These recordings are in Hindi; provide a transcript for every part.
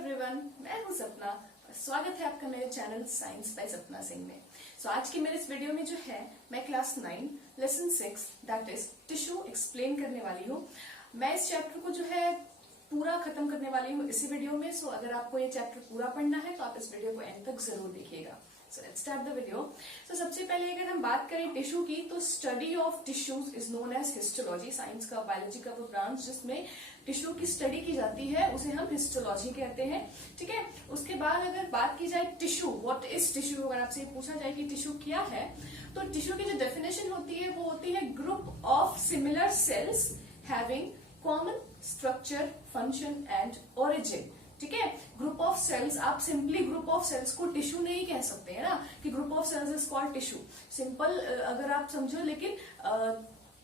एवरीवन, मैं हूं सपना। स्वागत है आपका मेरे चैनल साइंस बाय सपना सिंह में। आज की मेरे इस वीडियो में जो है मैं class 9 lesson 6 that is tissue explain करने वाली हूँ। मैं इस चैप्टर को जो है पूरा खत्म करने वाली हूँ इसी वीडियो में। अगर आपको ये चैप्टर पूरा पढ़ना है तो आप इस वीडियो को एंड तक जरूर देखिएगा। Let's start the video. सबसे पहले अगर हम बात करें टिश्यू की, तो study of tissues is known as histology. Science का, बायोलॉजी का वो ब्रांच जिसमें टिश्यू की स्टडी की जाती है उसे हम हिस्टोलॉजी कहते हैं। ठीक है। उसके बाद अगर बात की जाए टिश्यू, व्हाट इज टिश्यू, अगर आपसे पूछा जाए कि टिश्यू क्या है, तो टिश्यू की जो डेफिनेशन होती है वो होती है group of similar cells having common structure, function and origin. ठीक है। ग्रुप ऑफ सेल्स, आप सिंपली ग्रुप ऑफ सेल्स को टिश्यू नहीं कह सकते है ना, कि group of cells is called tissue. Simple अगर आप समझो, लेकिन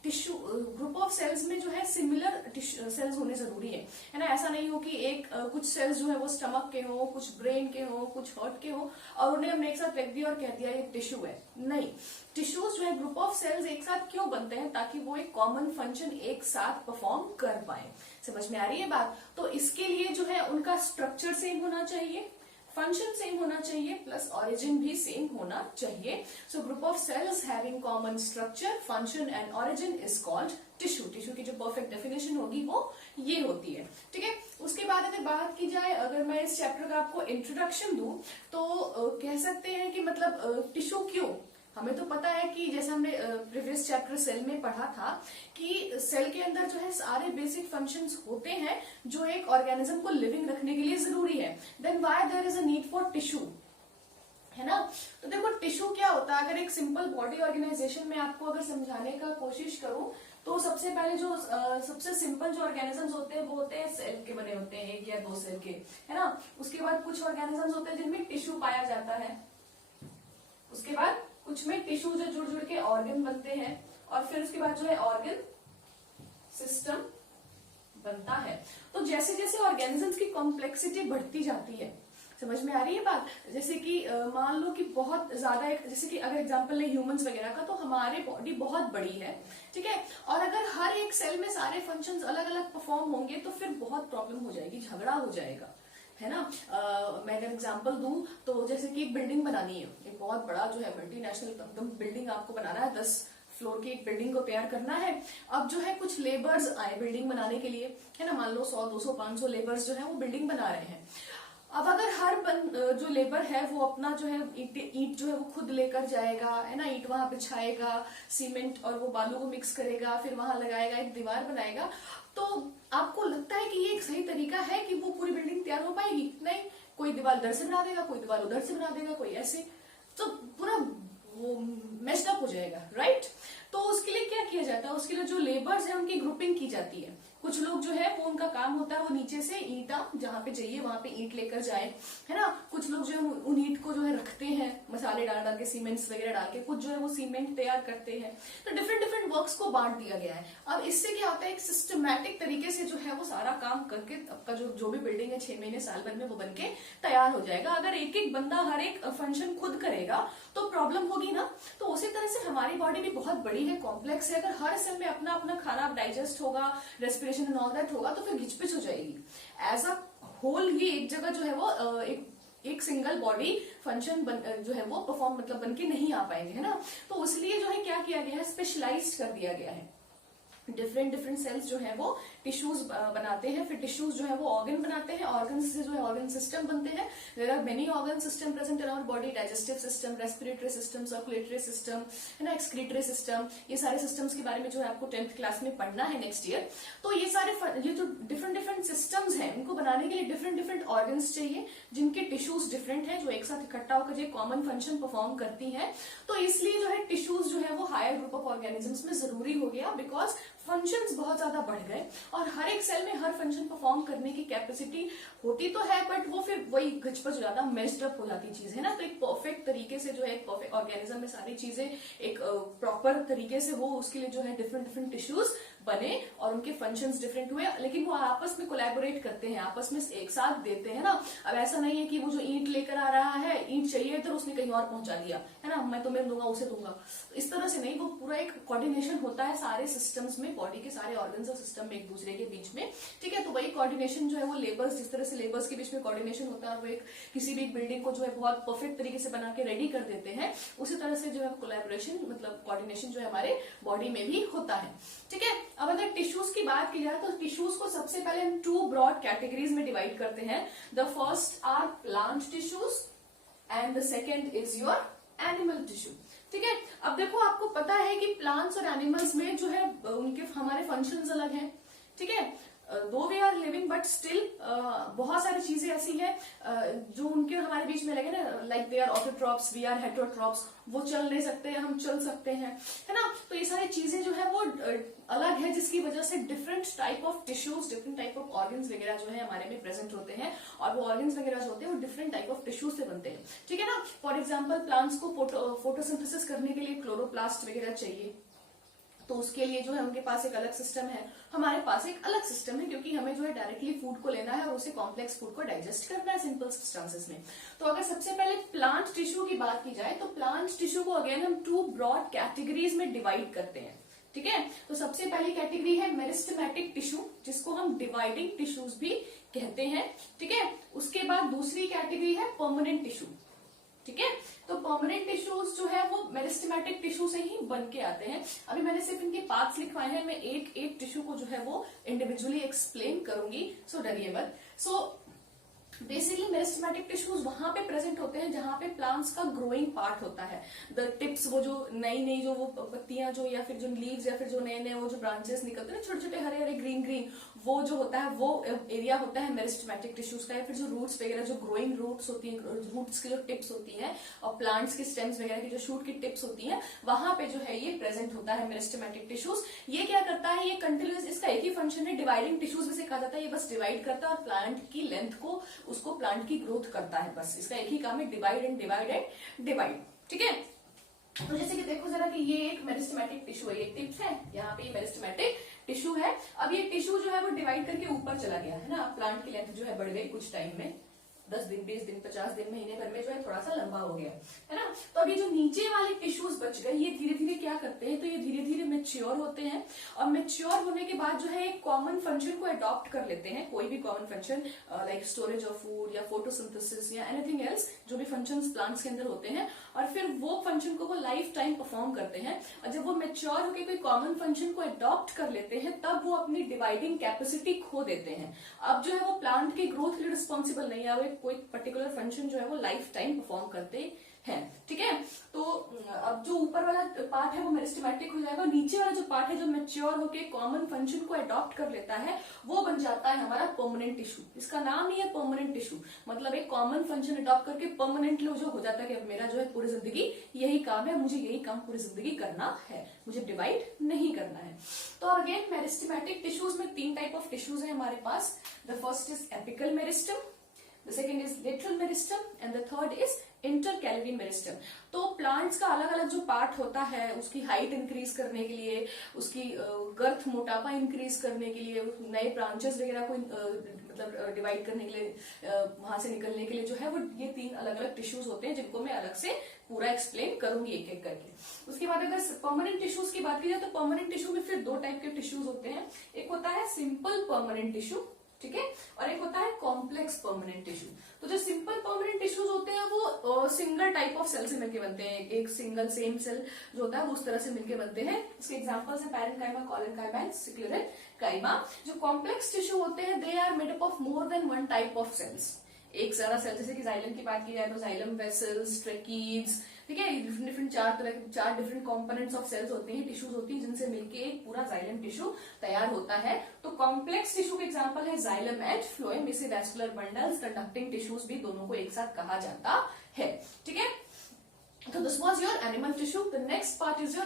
टिश्यू ग्रुप ऑफ सेल्स में जो है सिमिलर सेल्स होने जरूरी है ना। ऐसा नहीं हो कि एक कुछ सेल्स जो है वो स्टमक के हो, कुछ ब्रेन के हो, कुछ हार्ट के हो और उन्हें हमने एक साथ रख दिया और कह दिया ये टिश्यू है। नहीं, टिश्यूज जो है ग्रुप ऑफ सेल्स एक साथ क्यों बनते हैं, ताकि वो एक कॉमन फंक्शन एक साथ परफॉर्म कर पाए। समझ में आ रही है बात। तो इसके लिए जो है उनका स्ट्रक्चर सेम होना चाहिए, फंक्शन सेम होना चाहिए, प्लस ओरिजिन भी सेम होना चाहिए। So group of sales having common structure, function and origin is called tissue. Tissue की जो परफेक्ट डेफिनेशन होगी वो ये होती है। ठीक है। उसके बाद अगर बात की जाए, अगर मैं इस चैप्टर का आपको इंट्रोडक्शन दूं तो कह सकते हैं कि मतलब टिश्यू क्यों। हमें तो पता है कि जैसे हमने प्रीवियस चैप्टर सेल में पढ़ा था कि सेल के अंदर जो है सारे बेसिक फंक्शंस होते हैं जो एक ऑर्गेनिज्म को लिविंग रखने के लिए जरूरी है। Then why there is a need for tissue, है ना। तो देखो टिश्यू क्या होता है, अगर एक सिंपल बॉडी ऑर्गेनाइजेशन में आपको अगर समझाने का कोशिश करूं तो सबसे पहले जो सबसे सिंपल जो ऑर्गेनिजम्स होते हैं वो होते हैं सेल के बने होते हैं, एक या दो सेल के, है ना। उसके बाद कुछ ऑर्गेनिजम्स होते हैं जिनमें टिश्यू पाया जाता है। उसके बाद कुछ में टिश्यू जो जुड़ जुड़ के ऑर्गन बनते हैं और फिर उसके बाद जो है ऑर्गन सिस्टम बनता है। तो जैसे जैसे ऑर्गेनिजम्स की कॉम्प्लेक्सिटी बढ़ती जाती है, समझ में आ रही है बात। जैसे कि मान लो कि बहुत ज्यादा, जैसे कि अगर एग्जांपल ले ह्यूमंस वगैरह का, तो हमारी बॉडी बहुत बड़ी है। ठीक है। और अगर हर एक सेल में सारे फंक्शंस अलग अलग परफॉर्म होंगे तो फिर बहुत प्रॉब्लम हो जाएगी, झगड़ा हो जाएगा, है ना। मैं अगर एग्जांपल दूं तो जैसे कि एक बिल्डिंग बनानी है, एक बहुत बड़ा जो है मल्टीनेशनल एकदम बिल्डिंग आपको बनाना है, 10 फ्लोर की एक बिल्डिंग को तैयार करना है। अब जो है कुछ लेबर्स आए बिल्डिंग बनाने के लिए, है ना। मान लो 100, 200, 500 लेबर्स जो है वो बिल्डिंग बना रहे हैं। अब अगर हर जो लेबर है वो अपना जो है ईंट जो है वो खुद लेकर जाएगा, है ना, ईंट वहां बिछाएगा, सीमेंट और वो बालू को मिक्स करेगा, फिर वहां लगाएगा, एक दीवार बनाएगा, तो आपको लगता है कि ये एक सही तरीका है कि वो पूरी बिल्डिंग तैयार हो पाएगी? नहीं, कोई दीवार इधर से बना देगा, कोई दीवार उधर से बना देगा, कोई ऐसे, तो पूरा वो मेस्ड अप हो जाएगा, राइट। तो उसके लिए क्या किया जाता है, उसके लिए जो लेबर्स है उनकी ग्रुपिंग की जाती है। कुछ लोग जो है वो उनका काम होता है वो नीचे से ईंटा जहां पे चाहिए वहां पे ईंट लेकर जाए, है ना। कुछ लोग जो है उन ईंट को जो है रखते हैं मसाले डाल डाल के, सीमेंट्स वगैरह डाल के, कुछ जो है वो सीमेंट तैयार करते हैं। तो डिफरेंट डिफरेंट वर्क्स को बांट दिया गया है। अब इससे क्या होता है, एक सिस्टमैटिक तरीके से जो है वो सारा काम करके आपका जो भी बिल्डिंग है 6 महीने साल भर में वो बनके तैयार हो जाएगा। अगर एक एक बंदा हर एक फंक्शन खुद करेगा तो प्रॉब्लम होगी ना। तो उसी तरह से हमारी बॉडी भी बहुत बड़ी है, कॉम्प्लेक्स है। अगर हर सेल में अपना अपना खाना डाइजेस्ट होगा, रेस्पिरेशन एंड ऑल दैट होगा, तो फिर घिचपिच हो जाएगी। एज अ होल ये एक जगह जो है वो एक सिंगल बॉडी फंक्शन जो है वो परफॉर्म मतलब बनके नहीं आ पाएंगे, है ना। तो इसलिए जो है क्या किया गया है, स्पेशलाइज्ड कर दिया गया है। डिफरेंट डिफरेंट सेल्स जो है वो टिश्यूज बनाते हैं, फिर टिश्यूज जो है वो ऑर्गन बनाते हैं, ऑर्गन से जो है ऑर्गन सिस्टम बनते हैं। There are many organ system present in our body, digestive system, respiratory system, circulatory system, है ना, एक्सक्रीटरी सिस्टम। ये सारे सिस्टम्स के बारे में जो है आपको 10th क्लास में पढ़ना है नेक्स्ट ईयर। तो ये सारे ये जो डिफरेंट डिफरेंट सिस्टम्स हैं उनको बनाने के लिए डिफरेंट डिफरेंट ऑर्गन्स चाहिए जिनके टिश्यूज डिफरेंट है, जो एक साथ इकट्ठा होकर जो कॉमन फंक्शन परफॉर्म करती है। तो इसलिए जो है टिश्यूज जो है वो हायर ग्रुप ऑफ ऑर्गेनिजम्स में जरूरी हो गया, बिकॉज फंक्शंस बहुत ज्यादा बढ़ गए और हर एक सेल में हर फंक्शन परफॉर्म करने की कैपेसिटी होती तो है, बट वो फिर वही घचपच ज्यादा मेस्ड अप हो जाती चीज, है ना। तो एक परफेक्ट तरीके से जो है एक परफेक्ट ऑर्गेनिज्म में सारी चीजें एक प्रॉपर तरीके से वो उसके लिए जो है डिफरेंट डिफरेंट टिश्यूज बने और उनके फंक्शंस डिफरेंट हुए, लेकिन वो आपस में कोलैबोरेट करते हैं, आपस में एक साथ देते हैं ना। अब ऐसा नहीं है कि वो जो ईंट लेकर आ रहा है, ईंट चाहिए तो उसने कहीं और पहुंचा दिया, है ना, मैं तुम्हें दूंगा उसे दूंगा, इस तरह से नहीं। वो पूरा एक कोऑर्डिनेशन होता है सारे सिस्टम्स में बॉडी के सारे ऑर्गन्स और सिस्टम में एक दूसरे के बीच में, ठीक है। तो वही कोऑर्डिनेशन जो है वो लेबर्स, जिस तरह से लेबर्स के बीच में कोऑर्डिनेशन होता है, वो एक किसी भी एक बिल्डिंग को जो है बहुत परफेक्ट तरीके से बना के रेडी कर देते हैं, उसी तरह से जो है कोलैबोरेशन मतलब कोऑर्डिनेशन जो है हमारे बॉडी में भी होता है, ठीक है। अब अगर टिश्यूज की बात की जाए तो टिश्यूज को सबसे पहले हम 2 ब्रॉड कैटेगरीज में डिवाइड करते हैं। The first are plant tissues and the second is your animal tissue, ठीक है। अब देखो, आपको पता है कि प्लांट्स और एनिमल्स में जो है उनके हमारे फंक्शंस अलग हैं, ठीक है। दो वे आर लिविंग बट स्टिल बहुत सारी चीजें ऐसी हैं जो उनके हमारे बीच में लगे ना, like they are autotrophs, we are heterotrophs, वो चल नहीं सकते, हम चल सकते हैं, है ना। तो ये सारी चीजें जो है वो अलग है, जिसकी वजह से different type of tissues, different type of organs वगैरह जो है हमारे में प्रेजेंट होते हैं, और वो ऑर्गन्स वगैरह जो होते हैं वो डिफरेंट टाइप ऑफ टिश्यूज से बनते हैं, ठीक है ना। फॉर एग्जाम्पल, प्लांट्स को फोटोसिंथेसिस करने के लिए क्लोरोप्लास्ट वगैरह चाहिए, तो उसके लिए जो है उनके पास एक अलग सिस्टम है, हमारे पास एक अलग सिस्टम है, क्योंकि हमें जो है डायरेक्टली फूड को लेना है और उसे कॉम्प्लेक्स फूड को डाइजेस्ट करना है सिंपल सब्सटेंसेस में। तो अगर सबसे पहले प्लांट टिश्यू की बात की जाए तो प्लांट टिश्यू को अगेन हम 2 ब्रॉड कैटेगरीज में डिवाइड करते हैं, ठीक है। तो सबसे पहली कैटेगरी है मेरिस्टेमेटिक टिश्यू, जिसको हम डिवाइडिंग टिश्यूज भी कहते हैं, ठीक है। उसके बाद दूसरी कैटेगरी है परमानेंट टिश्यू, ठीक है। तो परमानेंट टिश्यूज जो है वो मेरिस्टेमेटिक टिश्यू से ही बन के आते हैं। अभी मैंने सिर्फ इनके पार्ट्स लिखवाए हैं, मैं एक एक टिश्यू को जो है वो इंडिविजुअली एक्सप्लेन करूंगी, सो डरिए मत। सो बेसिकली मेरिस्टेमेटिक टिश्यूज वहां पे प्रेजेंट होते हैं जहां पे प्लांट्स का ग्रोइंग पार्ट होता है, द टिप्स, वो जो नई नई जो वो पत्तियां जो या फिर जो लीव्स या फिर जो नए नए वो जो ब्रांचेस निकलते हैं छोटे छोटे हरे हरे ग्रीन ग्रीन, वो जो होता है वो एरिया होता है मेरिस्टेमेटिक टिश्यूज का। या फिर जो रूट्स वगैरह, जो ग्रोइंग रूट्स होती है, रूट्स की जो टिप्स होती है और प्लांट्स की स्टेम्स वगैरह की जो शूट की टिप्स होती है, वहां पे जो है ये प्रेजेंट होता है मेरिस्टेमेटिक टिश्यूज। ये क्या करता है, ये कंटिन्यूस, इसका एक ही फंक्शन है, डिवाइडिंग टिश्यूज में से कहा जाता है, ये बस डिवाइड करता है और प्लांट की लेंथ को, उसको प्लांट की ग्रोथ करता है, बस इसका एक ही काम है, divide and divide and divide, ठीक है। तो जैसे कि देखो जरा कि ये एक मेरिस्टेमेटिक टिश्यू है, ये टिप्स है, यहाँ पे मेरिस्टेमेटिक टिश्यू है। अब ये टिश्यू जो है वो डिवाइड करके ऊपर चला गया है ना, प्लांट की लेंथ जो है बढ़ गई कुछ टाइम में, 10 दिन 20 दिन 50 दिन महीने भर में जो है थोड़ा सा लंबा हो गया है ना। तो अभी जो नीचे वाले टिश्यूज बच गए, ये धीरे धीरे क्या करते हैं, तो ये धीरे धीरे मेच्योर होते हैं, और मेच्योर होने के बाद जो है एक कॉमन फंक्शन को अडॉप्ट कर लेते हैं, कोई भी common function like storage of food या फोटोसिंथेसिस या एनीथिंग एल्स, जो भी फंक्शंस प्लांट्स के अंदर होते हैं, और फिर वो फंक्शन को वो लाइफ टाइम परफॉर्म करते हैं। और जब वो मेच्योर होकर कोई कॉमन फंक्शन को अडॉप्ट कर लेते हैं, तब वो अपनी डिवाइडिंग कैपेसिटी खो देते हैं। अब जो है वो प्लांट की ग्रोथ के लिए रिस्पॉन्सिबल नहीं है, वो कोई पर्टिकुलर फंक्शन जो है वो लाइफ टाइम परफॉर्म करते हैं, ठीक है। तो अब जो ऊपर वाला पार्ट है वो मेरिस्टेमेटिक हो जाएगा, नीचे वाला जो पार्ट है जो मैच्योर होके कॉमन फंक्शन को अडॉप्ट कर लेता है, वो बन जाता है हमारा परमानेंट टिश्यू। इसका नाम ही है परमानेंट टिश्यू, मतलब एक कॉमन फंक्शन अडॉप्ट करके परमानेंटली जो हो जाता है कि अब मेरा जो है पूरी जिंदगी यही काम है, मुझे यही काम पूरी जिंदगी करना है, मुझे डिवाइड नहीं करना है। तो अगेन मेरिस्टेमेटिक टिश्यूज में 3 टाइप ऑफ टिश्यूज है हमारे पास। The first is apical meristem, the second is lateral meristem and the third is intercalary meristem. तो प्लांट्स का अलग अलग जो पार्ट होता है, उसकी हाइट इंक्रीज करने के लिए, उसकी गर्थ मोटापा इंक्रीज करने के लिए, नए ब्रांचेस वगैरह को मतलब डिवाइड करने के लिए, वहां से निकलने के लिए जो है वो ये 3 अलग अलग टिश्यूज होते हैं, जिनको मैं अलग से पूरा एक्सप्लेन करूंगी एक एक करके। उसके बाद अगर परमानेंट टिश्यूज की बात की जाए तो परमानेंट टिश्यू में फिर 2 टाइप के टिश्यूज होते हैं, एक होता है सिंपल परमानेंट टिश्यू, ठीक है, और एक होता है कॉम्प्लेक्स परमानेंट टिश्यू। तो जो सिंपल परमानेंट टिश्यूज होते हैं वो सिंगल टाइप ऑफ सेल से मिलके बनते हैं, एक सिंगल सेम सेल जो होता है वो उस तरह से मिलके बनते हैं। इसके एग्जांपल्स है पैरेन्काइमा, कोलेनकाइमा एंड सिक्लेरेनकाइमा। जो कॉम्प्लेक्स टिश्यू होते हैं they are made up of more than 1 type of cells, एक सारा सेल, जैसे कि जाइलम की बात की जाए तो जाइलम वेसल्स, ट्रेकीड्स, ठीक है, different 4 different components of cells होते हैं, टिश्यूज होती हैं, जिनसे मिलके एक पूरा जाइलम टिश्यू तैयार होता है। तो कॉम्प्लेक्स टिश्यू के एग्जांपल है जाइलम एंड फ्लोएम, इसे वैस्कुलर बंडल्स, कंडक्टिंग टिश्यूज भी दोनों को एक साथ कहा जाता है, ठीक है। So this was your animal tissue. The next part is your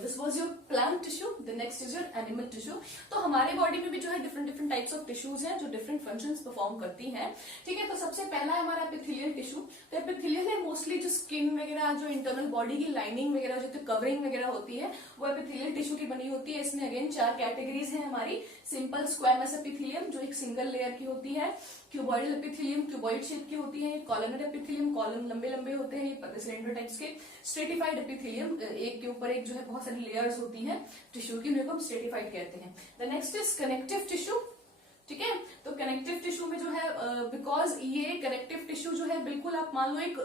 this was your plant tissue. The next is your animal tissue. तो हमारे बॉडी में भी जो है डिफरेंट टाइप्स ऑफ टिश्यूज हैं जो डिफरेंट फंक्शंस परफॉर्म करती हैं, ठीक है। तो सबसे पहला है हमारा एपिथेलियल टिश्यू। तो एपिथेलियल है मोस्टली जो स्किन वगैरह, जो इंटरनल बॉडी की लाइनिंग वगैरह, जो कवरिंग वगैरह होती है, वो एपिथेलियल टिश्यू की बनी होती है। इसमें अगेन 4 कैटेगरीज है हमारी। सिंपल स्क्वामस एपिथेलियम जो एक सिंगल लेयर की होती है, क्यूबॉइडल एपिथेलियम क्यूबॉइड शेप की होती है, कॉलमनर एपिथेलियम कॉलम लंबे लंबे होते हैं, ये सिलेंडर टाइप टाइप्स के स्ट्रेटिफाइड एपिथेलियम, एक के ऊपर एक जो है बहुत सारी लेयर्स होती हैं टिश्यू की, उन्हें हम स्ट्रेटिफाइड कहते हैं। The next is connective tissue. ठीक है, तो कनेक्टिव टिश्यू में जो है बिकॉज ये कनेक्टिव टिश्यू जो है बिल्कुल आप मान लो एक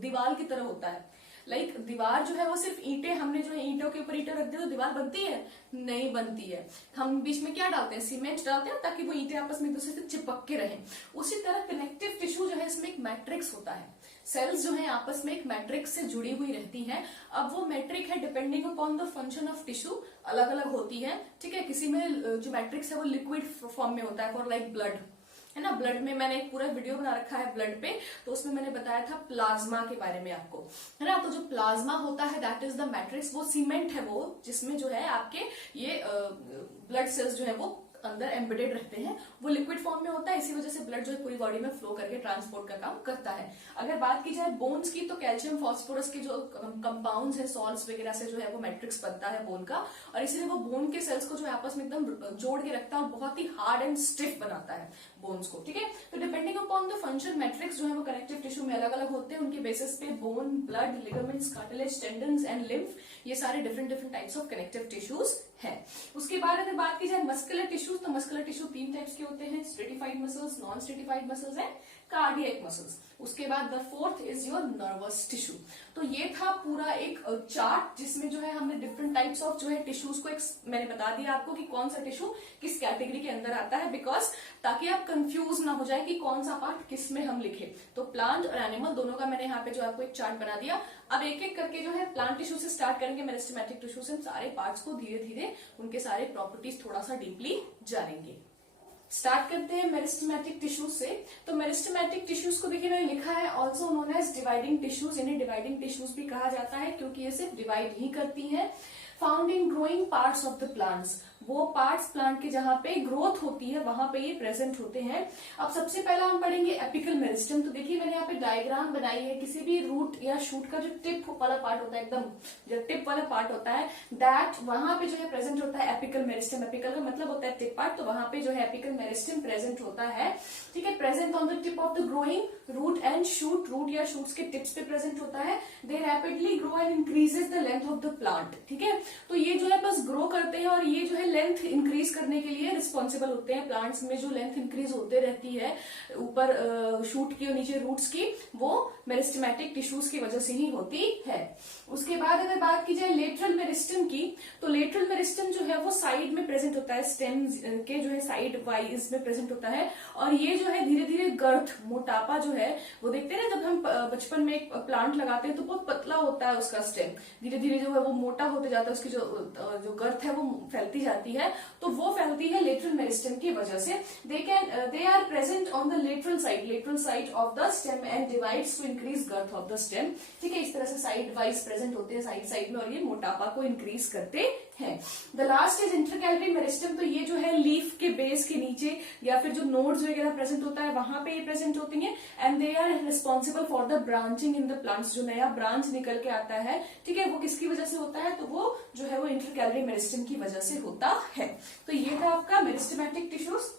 दीवार की तरह होता है। लाइक दीवार जो है वो सिर्फ ईंटें, हमने जो है ईंटों के ऊपर ईंटें रख दी तो दीवार बनती है? नहीं बनती है। हम बीच में क्या डालते हैं? सीमेंट डालते हैं ताकि वो ईंटें आपस में एक दूसरे से चिपक के रहें। उसी तरह कनेक्टिव टिश्यू जो है इसमें एक मैट्रिक्स होता है। सेल्स जो है आपस में एक मैट्रिक्स से जुड़ी हुई रहती हैं। अब वो मैट्रिक है depending upon the function of tissue अलग अलग होती है। ठीक है, किसी में जो मैट्रिक्स है वो लिक्विड फॉर्म में होता है, फॉर लाइक ब्लड है ना। ब्लड में मैंने एक पूरा वीडियो बना रखा है ब्लड पे, तो उसमें मैंने बताया था प्लाज्मा के बारे में आपको, है ना। तो जो प्लाज्मा होता है दैट इज द मैट्रिक्स, वो सीमेंट है वो, जिसमें जो है आपके ये ब्लड सेल्स जो है वो अंदर एम्बेडेड रहते हैं। वो लिक्विड फॉर्म में होता है, इसी वजह से ब्लड जो है पूरी बॉडी में फ्लो करके ट्रांसपोर्ट का काम करता है। अगर बात की जाए बोन्स की, तो कैल्शियम फॉस्फोरस के जो कंपाउंड्स है, सॉल्ट्स वगैरह से जो है वो मैट्रिक्स बनता है बोन का, और इसीलिए वो बोन के सेल्स को जो है आपस में एकदम जोड़ के रखता है और बहुत ही हार्ड एंड स्टिफ बनाता है बोन्स को। ठीक है, तो depending upon the function matrix जो है वो कनेक्टिव टिश्यू में अलग अलग होते हैं। उनके बेसिस पे bone, blood, ligaments, cartilage, tendons and lymph, ये सारे different different types of connective tissues है। उसके बाद अगर बात की जाए मस्कुलर टिश्यूज, तो मस्कुलर टिश्यू 3 टाइप्स के होते हैं, stratified muscles, non stratified muscles and cardiac muscles. उसके बाद the fourth is your nervous tissue. तो ये था पूरा एक चार्ट जिसमें जो है हमने डिफरेंट टाइप्स ऑफ जो है टिश्यूज को मैंने बता दिया आपको कि कौन सा टिश्यू किस कैटेगरी के अंदर आता है, बिकॉज ताकि आप कंफ्यूज ना हो जाए कि कौन सा पार्ट किस में हम लिखे। तो प्लांट और एनिमल दोनों का मैंने यहाँ पे जो आपको एक चार्ट बना दिया। अब एक एक करके जो है प्लांट टिश्यू से स्टार्ट करेंगे, मेरिस्टेमेटिक टिश्यू से सारे पार्ट्स को धीरे धीरे उनके सारे प्रॉपर्टीज थोड़ा सा डीपली जानेंगे। स्टार्ट करते हैं मेरिस्टेमेटिक टिश्यूज से। तो मेरिस्टेमेटिक टिश्यूज को देखिए मैंने लिखा है also known as dividing tissues, इन्हें डिवाइडिंग टिश्यूज भी कहा जाता है क्योंकि ये सिर्फ डिवाइड ही करती हैं। Found in growing parts of the plants, वो पार्ट्स प्लांट के जहां पे ग्रोथ होती है वहां पे ये प्रेजेंट होते हैं। अब सबसे पहला हम पढ़ेंगे एपिकल मेरिस्टम। तो देखिए मैंने यहाँ पे डायग्राम बनाई है, किसी भी रूट या शूट का जो टिप वाला पार्ट होता है, एकदम जो टिप वाला पार्ट होता है, दैट वहां पे जो है प्रेजेंट होता है एपिकल मेरिस्टम। एपिकल का मतलब होता है टिप पार्ट, तो वहां पे जो है एपिकल मेरिस्टम प्रेजेंट होता है। ठीक है, present on the tip of the growing root and shoot, root या शूट्स के टिप्स पे प्रेजेंट होता है। They rapidly grow and increases the length of the plant. ठीक है, तो ये जो है बस ग्रो करते हैं और ये जो है लेंथ इंक्रीज करने के लिए रिस्पॉन्सिबल होते हैं। प्लांट्स में जो लेंथ इंक्रीज होते रहती है ऊपर शूट की और नीचे रूट्स की, वो मेरिस्टेमेटिक टिश्यूज की वजह से ही होती है। उसके बाद अगर बात की जाए लेटरल मेरिस्टम की, तो लेटरल मेरिस्टम जो है वो साइड में प्रेजेंट होता है, स्टेम के जो है साइड वाइज में प्रेजेंट होता है। और ये जो है धीरे धीरे गर्थ, मोटापा जो है वो देखते हैं ना, जब हम बचपन में एक प्लांट लगाते हैं तो बहुत पतला होता है उसका स्टेम, धीरे धीरे जो है वो मोटा होते जाता है, उसकी जो गर्थ है वो फैलती जाती है, तो वो फैलती है लेटरल मेरिस्टम की वजह से। They are present on the lateral side of the stem and divides to increase girth of the stem. ठीक है, इस तरह से साइड वाइज प्रेजेंट होते हैं साइड में, और ये मोटापा को इंक्रीज करते हैं। The last is intercalary meristem. तो ये जो है लीफ के बेस के नीचे या फिर जो नोड्स वगैरह प्रेजेंट होता है वहां पे ये प्रेजेंट होती हैं, and they are responsible for the branching in the plants. जो नया ब्रांच निकल के आता है, ठीक है, वो किसकी वजह से होता है, तो वो जो है वो इंटरकैलरी मेरिस्टम की वजह से होता है। तो ये था आपका मेरिस्टेमेटिक टिश्यूज।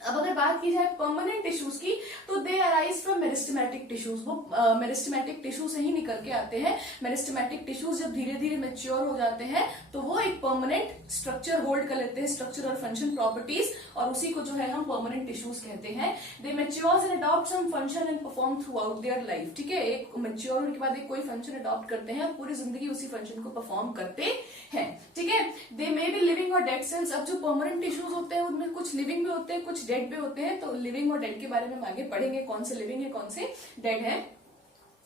अब अगर बात की जाए परमानेंट टिश्यूज की, तो दे अराइज फ्रॉम मेरिस्टेमेटिक टिश्यूज। वो मेरिस्टेमेटिक टिश्यू से ही निकल के आते हैं। मेरिस्टेमेटिक टिश्यूज जब धीरे धीरे मैच्योर हो जाते हैं तो वो एक परमानेंट स्ट्रक्चर होल्ड कर लेते हैं, स्ट्रक्चर और फंक्शन प्रॉपर्टीज, और उसी को जो है हम परमानेंट टिश्यूज कहते हैं। They matures and adopt some function and perform throughout their life. ठीक है, एक मैच्योर होने के बाद एक कोई फंक्शन अडॉप्ट करते हैं, पूरी जिंदगी उसी फंक्शन को परफॉर्म करते हैं। ठीक है, दे मे बी लिविंग और डेड सेल्स। अब जो परमानेंट टिश्यूज होते हैं उनमें कुछ लिविंग भी होते हैं, कुछ डेड भी होते हैं। तो लिविंग और डेड के बारे में हम आगे पढ़ेंगे, कौन से लिविंग है कौन से डेड है।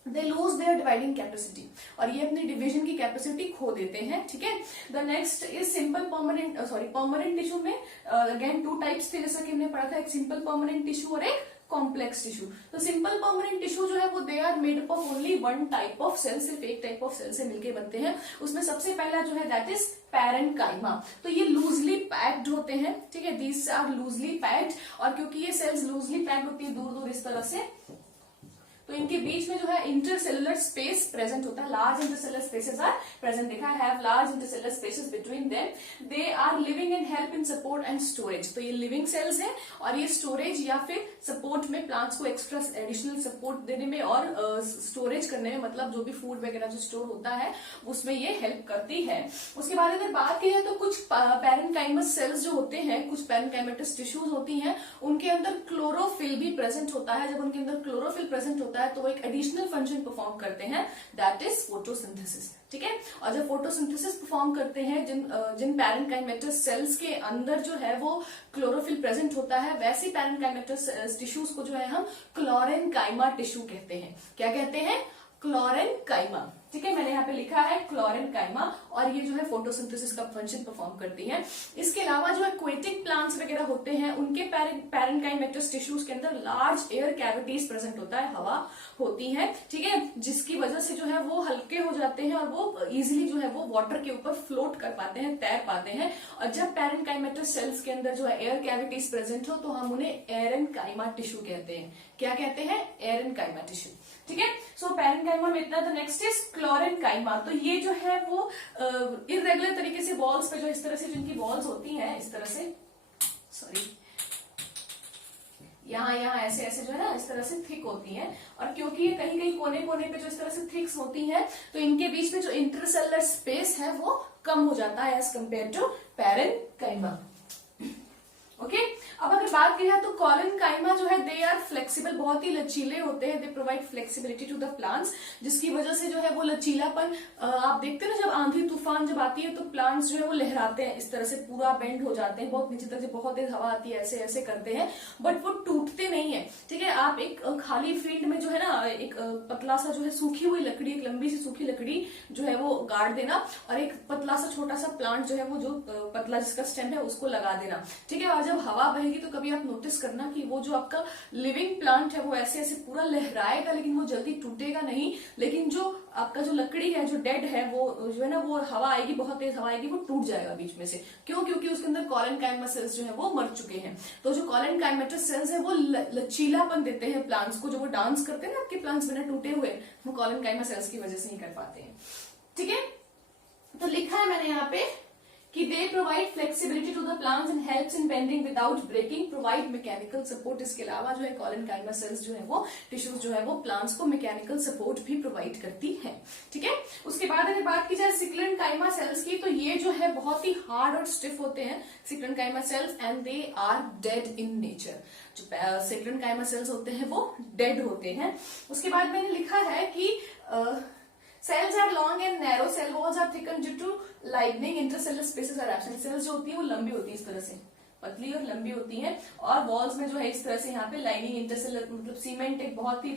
They lose their dividing capacity, और ये अपनी डिवीजन की कैपेसिटी खो देते हैं। ठीक है, the next is simple permanent permanent tissue में अगेन 2 टाइप्स थे, जैसा कि हमने पढ़ा था, एक सिंपल परमानेंट टिश्यू और एक कॉम्प्लेक्स टिश्यू। तो सिंपल परमानेंट टिश्यू जो है वो they are made up of only 1 type of cell, सिर्फ एक टाइप ऑफ सेल से मिलके बनते हैं। उसमें सबसे पहला जो है दैट इज पैरेन्काइमा। तो ये लूजली पैक्ड होते हैं। ठीक है, दीज आर लूजली पैक्ड, और क्योंकि ये सेल्स लूजली पैक्ड होती है दूर दूर इस तरह से, तो इनके बीच में जो है इंटरसेलुलर स्पेस प्रेजेंट होता है, large intercellular spaces are present, देखा have large intercellular spaces between them, they are living and help in support and storage. तो ये लिविंग सेल्स है और ये स्टोरेज या फिर सपोर्ट में, प्लांट्स को एक्स्ट्रा एडिशनल सपोर्ट देने में और स्टोरेज करने में, मतलब जो भी फूड वगैरह जो स्टोर होता है उसमें ये हेल्प करती है। उसके बाद अगर बात की जाए तो कुछ पैरेनकाइमस सेल्स जो होते हैं, कुछ पैरेनकाइमेटस टिश्यूज होती हैं, उनके अंदर क्लोरोफिल भी प्रेजेंट होता है। जब उनके अंदर क्लोरोफिल प्रेजेंट होता है तो वो एक एडिशनल फंक्शन परफॉर्म करते हैं, दैट इज फोटोसिंथेसिस। ठीक है, और जब फोटोसिंथेसिस परफॉर्म करते हैं, जिन पैरेनकाइमेटस सेल्स के अंदर जो है वो क्लोरोफिल प्रेजेंट होता है, वैसी पैरेनकाइमेटस टिश्यूज को जो है हम क्लोरेनकाइमा टिश्यू कहते हैं। क्या कहते हैं? क्लोरेनकाइमा। ठीक है, मैंने यहाँ पे लिखा है क्लोरेनकाइमा, और ये जो है फोटोसिंथेसिस का फंक्शन परफॉर्म करती है। इसके अलावा जो एक्वेटिक प्लांट्स वगैरह होते हैं, उनके पैरेनकाइमेटस टिश्यूज के अंदर लार्ज एयर कैविटीज प्रेजेंट होता है, हवा होती है। ठीक है, जिसकी वजह से जो है वो हल्के हो जाते हैं और वो इजिली जो है वो वाटर के ऊपर फ्लोट कर पाते हैं, तैर पाते हैं। और जब पैरेनकाइमेटस सेल्स के अंदर जो है एयर कैविटीज प्रेजेंट हो तो हम उन्हें एरेनकाइमा टिश्यू कहते हैं। क्या कहते हैं? Aerenchyma tissue. ठीक है, सो पैरेनकाइमा में इतना। The next is chlorenchyma. तो ये जो है वो इरेगुलर तरीके से वॉल्स पे, जो इस तरह से जिनकी वॉल्स होती हैं, इस तरह से, सॉरी, यहाँ ऐसे ऐसे जो है ना इस तरह से थिक होती हैं, और क्योंकि ये कहीं कहीं कोने कोने पे जो इस तरह से थिक्स होती हैं, तो इनके बीच में जो इंटरसेलुलर स्पेस है वो कम हो जाता है as compare to parenchyma. Okay, अब अगर बात की जाए तो कॉलेनकाइमा जो है दे आर फ्लेक्सिबल, बहुत ही लचीले होते हैं। They provide flexibility to the plants, जिसकी वजह से जो है वो लचीलापन, आप देखते हैं ना जब आंधी तूफान जब आती है तो प्लांट्स जो है वो लहराते हैं, इस तरह से पूरा बेंड हो जाते हैं, बहुत नीचे तक, बहुत तेज हवा आती है ऐसे ऐसे करते हैं, बट वो टूटते नहीं है। ठीक है, आप एक खाली फील्ड में जो है ना एक पतला सा जो है सूखी हुई लकड़ी, एक लंबी सी सूखी लकड़ी जो है वो गाड़ देना, और एक पतला सा छोटा सा प्लांट जो है वो जो पतला जिसका स्टेम है उसको लगा देना। ठीक है, और जब हवा बहेगी तो कभी आप नोटिस करना कि वो जो आपका लिविंग प्लांट है वो ऐसे ऐसे पूरा लहराएगा, लेकिन वो जल्दी टूटेगा नहीं। लेकिन जो आपका जो लकड़ी है जो डेड है, वो जो है ना, वो हवा आएगी, बहुत तेज हवा आएगी, वो टूट जाएगा बीच में से। क्यों? क्योंकि उसके अंदर कॉलेनकाइमा सेल्स जो है वो मर चुके हैं। तो जो कॉलेनकाइमेटस सेल्स है वो लचीलापन देते हैं प्लांट्स को। जो वो डांस करते हैं ना आपके प्लांट्स बिना टूटे हुए, वो कॉलेनकाइमा सेल्स की वजह से ही कर पाते हैं। ठीक है, तो लिखा है मैंने यहाँ पे कि they provide flexibility to the plants and helps in bending without breaking, provide mechanical support। इसके अलावा जो है कॉलेनकाइमा सेल्स जो है वो टिश्यूज जो है वो प्लांट्स को मैकेनिकल सपोर्ट भी प्रोवाइड करती है। ठीक है, उसके बाद अगर बात की जाए सिक्लेनकाइमा सेल्स की, तो ये जो है बहुत ही हार्ड और स्टिफ होते हैं sclerenchyma cells, and they are dead in nature. जो सिक्लेनकाइमा सेल्स होते हैं वो डेड होते हैं। उसके बाद मैंने लिखा है कि cells are long and narrow, cell walls are thickened due to lining, intercellular spaces are absent। cells जो होती है वो लंबी होती है, इस तरह से पतली और लंबी होती है, और वॉल्स में जो है इस तरह से यहाँ पे लाइनिंग, इंटरसेलुलर मतलब सीमेंट एक बहुत ही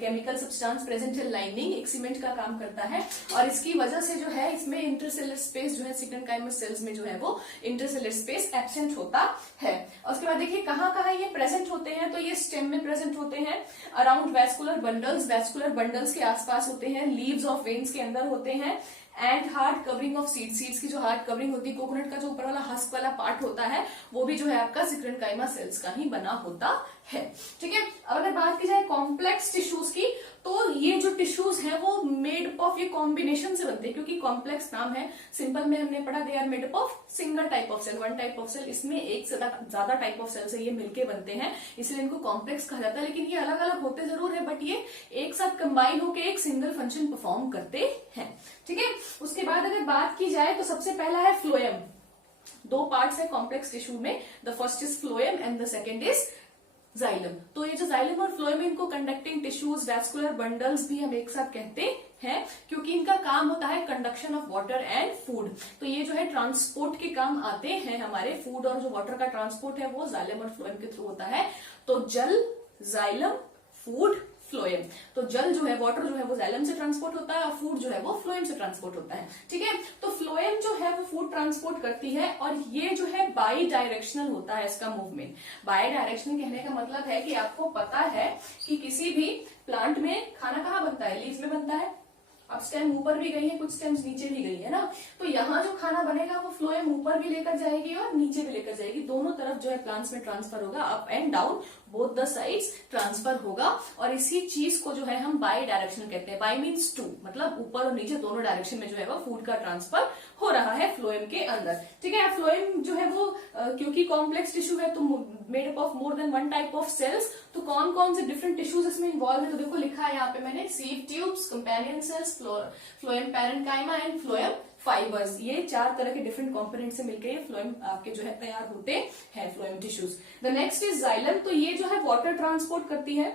केमिकल सब्सटेंस प्रेजेंट है, लाइनिंग एक सीमेंट का काम करता है, और इसकी वजह से जो है इसमें इंटरसेलुलर स्पेस जो है सिक्लेनकाइमा सेल्स में जो है वो इंटरसेलुलर स्पेस एब्सेंट होता है। और उसके बाद देखिए कहाँ कहाँ ये प्रेजेंट होते हैं, तो ये स्टेम में प्रेजेंट होते हैं, अराउंड वैस्कुलर बंडल्स के आसपास होते हैं, लीव्स ऑफ वेन्स के अंदर होते हैं, and hard covering of seeds की जो हार्ड कवरिंग होती है, कोकोनट का जो ऊपर वाला हस्क वाला पार्ट होता है, वो भी जो है आपका सिक्लेनकाइमा सेल्स का ही बना होता है। ठीक है, अब अगर बात की जाए कॉम्प्लेक्स टिश्यूज की, तो ये जो टिश्यूज हैं वो मेड अप ऑफ, ये कॉम्बिनेशन से बनते हैं, क्योंकि कॉम्प्लेक्स नाम है। सिंपल में हमने पढ़ा they are made up of single type of cell, one type of cell, इसमें एक से ज्यादा टाइप ऑफ सेल से ये मिलके बनते हैं, इसलिए इनको कॉम्प्लेक्स कहा जाता है। लेकिन ये अलग अलग होते जरूर है, बट ये एक साथ कंबाइन होकर एक सिंगल फंक्शन परफॉर्म करते हैं। ठीक है, उसके बाद अगर बात की जाए तो सबसे पहला है फ्लोएम। दो पार्ट्स है कॉम्प्लेक्स टिश्यू में, the first is phloem and the second is xylem. तो ये जो जाइलम और फ्लोएम, इनको कंडक्टिंग टिश्यूज, वैस्कुलर बंडल्स भी हम एक साथ कहते हैं, क्योंकि इनका काम होता है conduction of water and food. तो ये जो है ट्रांसपोर्ट के काम आते हैं, हमारे फूड और जो वाटर का ट्रांसपोर्ट है वो जाइलम और फ्लोएम के थ्रू होता है। तो जल, जाइलम, फूड, फ्लोएम। तो जल जो है, वाटर जो है वो जाइलम से ट्रांसपोर्ट होता है, और फूड जो है वो फ्लोएम से ट्रांसपोर्ट होता है। ठीक है, तो फ्लोएम जो है वो फूड ट्रांसपोर्ट करती है, और ये जो है बाई डायरेक्शनल होता है इसका मूवमेंट। बाई डायरेक्शनल कहने का मतलब है कि आपको पता है कि किसी भी प्लांट में खाना कहाँ बनता है, लीव्स में बनता है। अब स्टेम ऊपर भी गई है, कुछ स्टेम्स नीचे भी गई है ना, तो यहाँ जो खाना बनेगा वो फ्लोएम ऊपर भी लेकर जाएगी और नीचे भी लेकर जाएगी, दोनों तरफ जो है प्लांट्स में ट्रांसफर होगा, up and down both the sides transfer होगा, और इसी चीज को जो है हम बाई डायरेक्शनल कहते हैं। बाई मीन्स टू, मतलब ऊपर और नीचे दोनों डायरेक्शन में जो है वो फूड का ट्रांसफर हो रहा है फ्लोएम के अंदर। ठीक है, फ्लोएम जो है वो क्योंकि कॉम्प्लेक्स टिश्यू है तो made up of more than one type of cells, तो कौन कौन से डिफरेंट टिश्यूज इसमें इन्वॉल्व है, तो देखो लिखा है यहाँ पे मैंने, sieve tubes, companion cells, phloem parenchyma and phloem fibres. ये 4 तरह के डिफरेंट कंपोनेंट से मिलकर ये फ्लोएम आपके जो है तैयार होते हैं, phloem tissues. The next is xylem, तो ये जो है वाटर ट्रांसपोर्ट करती है,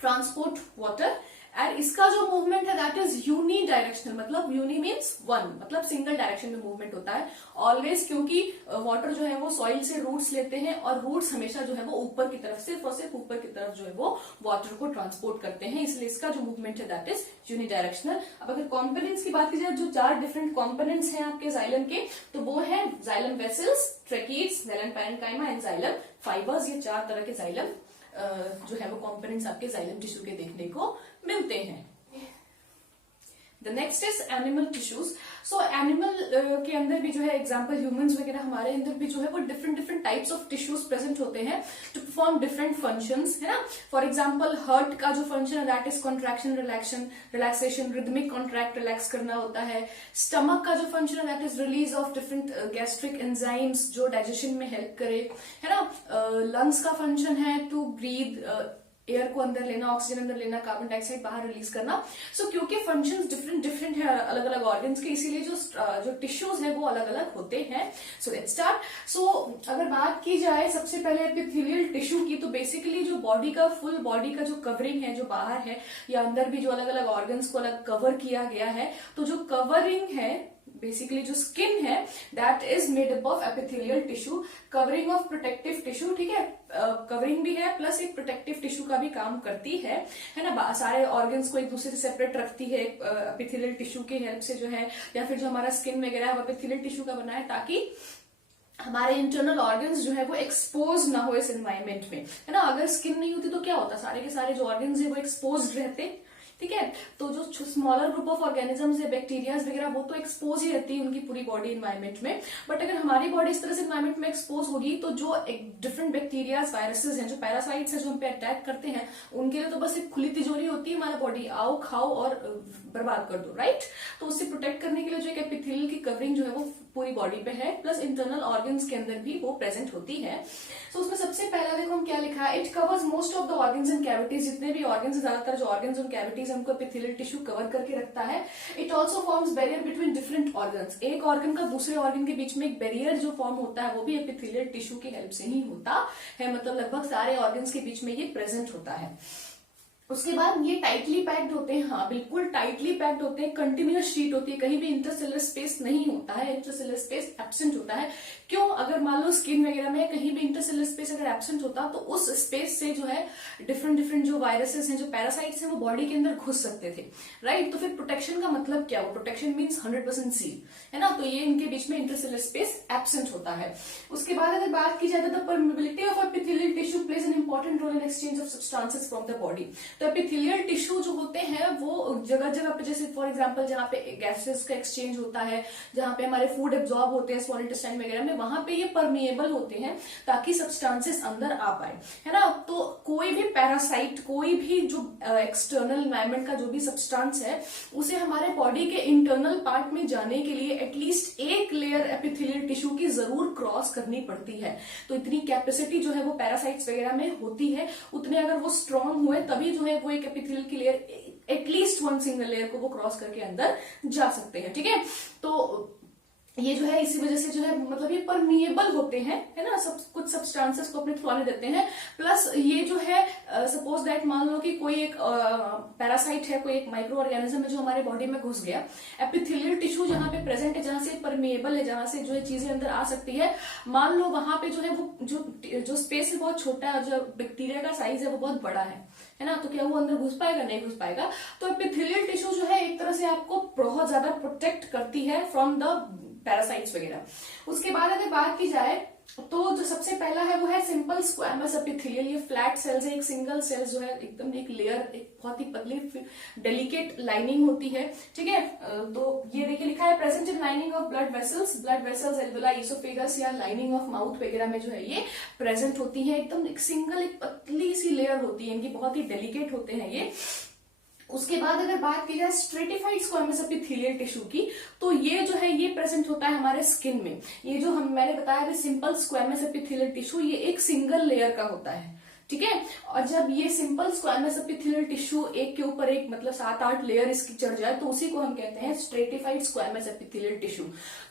ट्रांसपोर्ट वाटर, एंड इसका जो मूवमेंट है दैट इज यूनी डायरेक्शनल, मतलब यूनी मीन्स वन, मतलब सिंगल डायरेक्शन में मूवमेंट होता है ऑलवेज, क्योंकि वाटर जो है वो सॉइल से रूट्स लेते हैं और रूट्स हमेशा जो है वो ऊपर की तरफ, सिर्फ और सिर्फ ऊपर की तरफ जो है वो वाटर को ट्रांसपोर्ट करते हैं, इसलिए इसका जो मूवमेंट है दैट इज यूनी डायरेक्शनल। अब अगर कॉम्पोनेंट्स की बात की जाए, जो 4 डिफरेंट कॉम्पोनेंट्स हैं आपके जाइलम के, तो वो है xylem vessels, tracheids, xylem parenchyma and xylem fibres. ये 4 तरह के जाइलम जो है वो कंपोनेंट्स आपके जाइलम टिश्यू के देखने को मिलते हैं। The next is animal tissues. So animal के अंदर भी जो है एग्जाम्पल ह्यूमंस वगैरह, हमारे अंदर भी जो है वो different different types of tissues present होते हैं टू परफॉर्म डिफरेंट फंक्शंस, है ना। फॉर एग्जाम्पल हार्ट का जो फंक्शन है that is contraction, relaxation, rhythmic contract, relax करना होता है। स्टमक का जो फंक्शन है that is release of different gastric enzymes जो डाइजेशन में हेल्प करे, है ना। लंग्स का फंक्शन है टू ब्रीथ, एयर को अंदर लेना, ऑक्सीजन अंदर लेना, कार्बन डाइऑक्साइड बाहर रिलीज करना। सो क्योंकि फंक्शंस डिफरेंट डिफरेंट है अलग अलग ऑर्गन्स के, इसीलिए जो टिश्यूज है वो अलग अलग होते हैं। So let's start. सो अगर बात की जाए सबसे पहले एपिथेलियल टिश्यू की, तो बेसिकली जो बॉडी का, फुल बॉडी का जो कवरिंग है, जो बाहर है या अंदर भी जो अलग अलग ऑर्गन्स को अलग कवर किया गया है, तो जो कवरिंग है बेसिकली जो स्किन है that is made up of epithelial tissue, covering of protective tissue. ठीक है, कवरिंग भी है प्लस एक प्रोटेक्टिव टिश्यू का भी काम करती है ना। सारे ऑर्गन्स को एक दूसरे से सेपरेट रखती है एपिथेलियल टिश्यू की हेल्प से जो है, या फिर जो हमारा स्किन वगैरह है वो एपिथेलियल टिश्यू का बना है, ताकि हमारे इंटरनल ऑर्गन्स जो है वो एक्सपोज ना हो इस एनवायरमेंट में, है ना। अगर स्किन नहीं होती तो क्या होता, सारे के सारे जो ऑर्गन्स है वो एक्सपोज रहते। ठीक है, तो जो स्मॉलर ग्रुप ऑफ ऑर्गेनिजम्स है, बैक्टीरियाज वगैरह, वो तो एक्सपोज ही रहती है उनकी पूरी बॉडी इन्वायरमेंट में। बट अगर हमारी बॉडी इस तरह से इन्वायरमेंट में एक्सपोज होगी तो जो डिफरेंट बैक्टीरियाज, वायरसेस हैं, जो पैरासाइट्स हैं जो हम पे अटैक करते हैं, उनके लिए तो बस एक खुली तिजोरी होती है हमारा बॉडी, आओ खाओ और बर्बाद कर दो, राइट। तो उससे प्रोटेक्ट करने के लिए जो एक एपिथेलियल की कवरिंग जो है वो पूरी बॉडी पे है, प्लस इंटरनल ऑर्गन्स के अंदर भी वो प्रेजेंट होती है। तो उसमें सबसे पहला देखो हम क्या लिखा है, it covers most of the organs and cavities. जितने भी ऑर्गन्स, ज्यादातर जो ऑर्गन्स और कैविटीज हमको एपिथेलियल टिश्यू कवर करके रखता है। It also forms barrier between different organs. एक ऑर्गन का दूसरे ऑर्गन के बीच में एक बैरियर जो फॉर्म होता है वो भी एपिथेलियल टिश्यू की हेल्प से ही होता है, मतलब लगभग सारे ऑर्गन्स के बीच में ये प्रेजेंट होता है। उसके बाद ये टाइटली पैक्ड होते हैं, हाँ बिल्कुल टाइटली पैक्ड होते हैं, कंटिन्यूअस शीट होती है, कहीं भी इंटरसेलर स्पेस नहीं होता है, इंटरसेलर स्पेस एब्सेंट होता है। क्यों, अगर मान लो स्किन वगैरह में कहीं भी इंटरसेलर स्पेस अगर एब्सेंट होता तो उस स्पेस से जो है डिफरेंट डिफरेंट जो वायरसेस हैं, जो पैरासाइट्स हैं, वो बॉडी के अंदर घुस सकते थे, राइट। तो फिर प्रोटेक्शन का मतलब क्या हुआ, प्रोटेक्शन मीन्स 100% सील, है ना। तो ये इनके बीच में इंटरसेलर स्पेस एब्सेंट होता है। उसके बाद अगर बात की जाए तो permeability of epithelial tissue plays an important role in exchange of substances from the body. तो एपिथेलियल टिश्यू जो होते हैं वो जगह जगह पे, जैसे फॉर एग्जांपल जहाँ पे गैसेस का एक्सचेंज होता है, जहाँ पे हमारे फूड एब्जॉर्ब होते हैं स्मॉल इंटेस्टाइन वगैरह में, वहां पे ये परमिएबल होते हैं ताकि सब्सटेंसेस अंदर आ पाए, है ना। तो कोई भी पैरासाइट, कोई भी जो एक्सटर्नल एनवायरमेंट का जो भी सब्सटेंस है, उसे हमारे बॉडी के इंटरनल पार्ट में जाने के लिए एटलीस्ट एक लेयर एपिथेलियल टिश्यू की जरूर क्रॉस करनी पड़ती है। तो इतनी कैपेसिटी जो है वो पैरासाइट्स वगैरह में होती है, उतने अगर वो स्ट्रांग हुए तभी जो है वो एक एपिथेलियल की layer, at least one single layer को वो क्रॉस करके अंदर जा सकते हैं। ठीक है, तो ये जो है इसी वजह से जो है मतलब ये परमिएबल होते हैं, है ना, सब कुछ सब्सटेंसेस को अपने थ्रू आने देते हैं। प्लस ये जो है सपोज दैट मान लो कि कोई एक पैरासाइट है, कोई एक माइक्रो ऑर्गेनिज्म है जो हमारे बॉडी में घुस गया, एपिथेलियल टिश्यू जहां पे प्रेजेंट है, जहां से परमिएबल है, जहां से जो है चीजें अंदर आ सकती है, मान लो वहां पे जो है वो जो स्पेस है बहुत छोटा है, जो बैक्टीरिया का साइज है वो बहुत बड़ा है ना, तो क्या वो अंदर घुस पाएगा, नहीं घुस पाएगा। तो एपिथेलियल टिश्यू जो है एक तरह से आपको बहुत ज्यादा प्रोटेक्ट करती है फ्रॉम द पैरासाइट्स वगैरह। उसके बाद अगर बात की जाए तो जो सबसे पहला है वो है सिंपल स्क्वैमस एपिथेलियल। ये फ्लैट सेल्स है, एक सिंगल सेल्स जो है एकदम एक लेयर, एक बहुत ही पतली डेलिकेट लाइनिंग होती है, ठीक है। तो ये देखिए लिखा है present in lining of blood vessels alveoli oesophagus या लाइनिंग ऑफ माउथ वगैरह में जो है ये प्रेजेंट होती है। एकदम एक सिंगल एक पतली सी लेयर होती है इनकी, बहुत ही डेलिकेट होते हैं ये। उसके बाद अगर बात की जाए स्ट्रेटिफाइड स्क्वैमस एपिथेलियल टिश्यू की, तो ये जो है ये प्रेजेंट होता है हमारे स्किन में। ये जो मैंने बताया सिंपल स्क्वैमस एपिथेलियल टिश्यू, ये एक सिंगल लेयर का होता है, ठीक है। और जब ये सिंपल स्क्वैमस एपिथेलियल टिश्यू एक के ऊपर एक मतलब 7-8 लेयर इसकी चढ़ जाए तो उसी को हम कहते हैं स्ट्रेटिफाइड स्क्वैमस एपिथेलियल टिश्यू।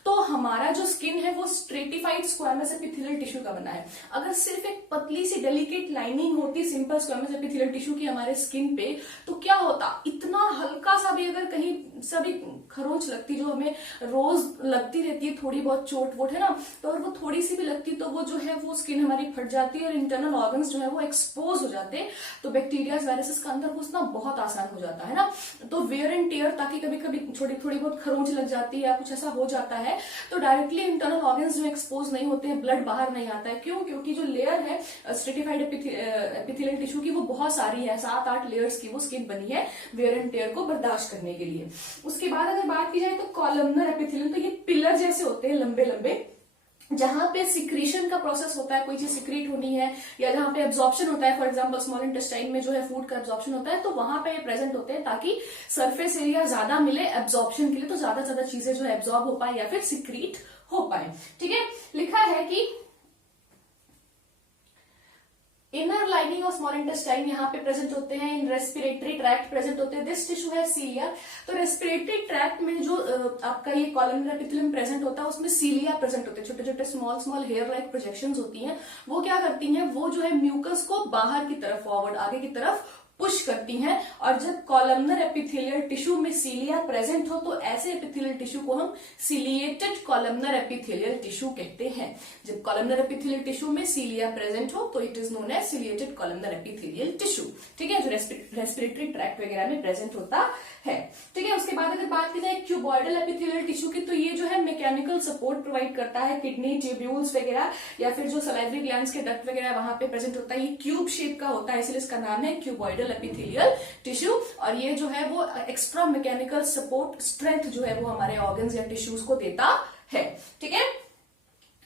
तो हमारा जो स्किन है वो स्ट्रेटिफाइड स्क्वैमस एपिथेलियल टिश्यू का बना है। अगर सिर्फ एक पतली सी डेलिकेट लाइनिंग होती सिंपल स्क्वैमस एपिथेलियल टिश्यू की हमारे स्किन पे, तो क्या होता, इतना हल्का सा भी अगर कहीं सभी खरोंच लगती, जो हमें रोज लगती रहती है थोड़ी बहुत चोट वोट है ना, तो अगर वो थोड़ी सी भी लगती तो वो जो है वो स्किन हमारी फट जाती है और इंटरनल ऑर्गन्स जो है वो एक्सपोज हो जाते, तो बैक्टीरिया वायरसेस का अंदर घुसना बहुत आसान हो जाता है ना। तो वेयर एंड टेयर, ताकि कभी कभी थोड़ी बहुत खरोंच लग जाती है या कुछ ऐसा हो जाता है तो डायरेक्टली इंटरनल ऑर्गन्स जो एक्सपोज नहीं होते हैं, ब्लड बाहर नहीं आता है। क्यों? क्योंकि जो लेयर है स्ट्रेटिफाइड एपिथेलियल टिश्यू की वो बहुत सारी है, 7-8 लेयर्स की वो स्किन बनी है वेयर एंड टेयर को बर्दाश्त करने के लिए। उसके बाद अगर बात की जाए तो कॉलमनर एपिथेलियल, तो ये पिलर जैसे होते हैं लंबे लंबे, जहां पे सिक्रीशन का प्रोसेस होता है, कोई चीज सिक्रीट होनी है या जहां पे एब्जॉर्प्शन होता है, फॉर एग्जांपल स्मॉल इंटेस्टाइन में जो है फूड का एब्जॉर्प्शन होता है, तो वहां पे ये प्रेजेंट होते हैं ताकि सरफेस एरिया ज्यादा मिले एब्जॉर्प्शन के लिए, तो ज्यादा ज्यादा चीजें जो है एब्जॉर्ब हो पाए या फिर सिक्रीट हो पाए, ठीक है। लिखा है कि inner lining of small intestine यहाँ पे प्रेजेंट होते हैं, इन रेस्पिरेटरी ट्रैक्ट प्रेजेंट होते हैं, दिस टिश्यू है सीलिया। तो रेस्पिरेटरी ट्रैक्ट में जो आपका ये कॉलमनर एपिथेलियम प्रेजेंट होता है उसमें सीलिया प्रेजेंट होते हैं, छोटे छोटे स्मॉल हेयर लाइक प्रोजेक्शंस होती हैं। वो क्या करती हैं, वो जो है म्यूकस को बाहर की तरफ फॉरवर्ड आगे की तरफ पुश करती हैं। और जब कॉलमनर एपिथेलियल टिश्यू में सीलिया प्रेजेंट हो तो ऐसे एपिथेलियल टिश्यू को हम सिलिएटेड कॉलमनर एपिथेलियल टिश्यू कहते हैं। जब कॉलमनर एपिथेलियल टिश्यू में सीलिया प्रेजेंट हो तो it is known as ciliated columnar epithelial tissue, ठीक है, जो रेस्पिरेटरी ट्रैक्ट वगैरह में प्रेजेंट होता है, ठीक है। उसके बाद अगर बात की जाए क्यूबॉइडल एपिथेलियल टिश्यू की, तो ये जो है मैकेनिकल सपोर्ट प्रोवाइड करता है, किडनी ट्यूब्यूल्स वगैरह या फिर जो सलाइवरी ग्लैंड्स के डक्ट वगैरह वहां पे प्रेजेंट होता है। ये क्यूब शेप का होता है, इसलिए इसका नाम है क्यूबॉइडल एपिथेलियल टिश्यू। और ये जो है वो एक्स्ट्रा मैकेनिकल सपोर्ट स्ट्रेंथ जो है वो हमारे ऑर्गन्स या टिश्यूज को देता है, ठीक है।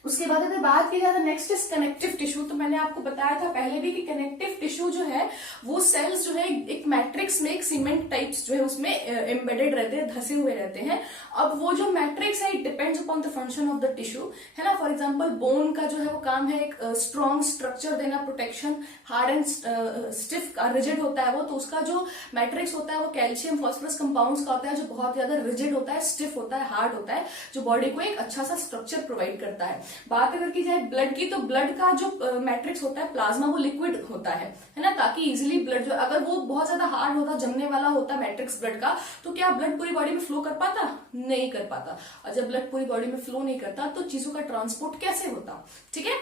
उसके बाद अगर बात की जाए तो नेक्स्ट इज कनेक्टिव टिश्यू। तो मैंने आपको बताया था पहले भी कि कनेक्टिव टिश्यू जो है वो सेल्स जो है एक मैट्रिक्स में, एक सीमेंट टाइप्स जो है उसमें एम्बेडेड रहते हैं, धसे हुए रहते हैं। अब वो जो मैट्रिक्स है it depends upon the function of the tissue, है ना। फॉर एग्जांपल बोन का जो है वो काम है एक स्ट्रॉन्ग स्ट्रक्चर देना, protection, hard and stiff rigid होता है वो, तो उसका जो मैट्रिक्स होता है वो कैल्शियम फॉस्फोरस कंपाउंड्स का होता है, जो बहुत ज्यादा रिजिड होता है, स्टिफ होता है, हार्ड होता है, जो बॉडी को एक अच्छा सा स्ट्रक्चर प्रोवाइड करता है। बात अगर की जाए ब्लड की, तो ब्लड का जो मैट्रिक्स होता है प्लाज्मा, वो लिक्विड होता है ना, ताकि इजीली ब्लड जो, अगर वो बहुत ज्यादा हार्ड होता, जमने वाला होता मैट्रिक्स ब्लड का, तो क्या ब्लड पूरी बॉडी में फ्लो कर पाता? नहीं कर पाता। और जब ब्लड पूरी बॉडी में फ्लो नहीं करता तो चीजों का ट्रांसपोर्ट कैसे होता, ठीक है।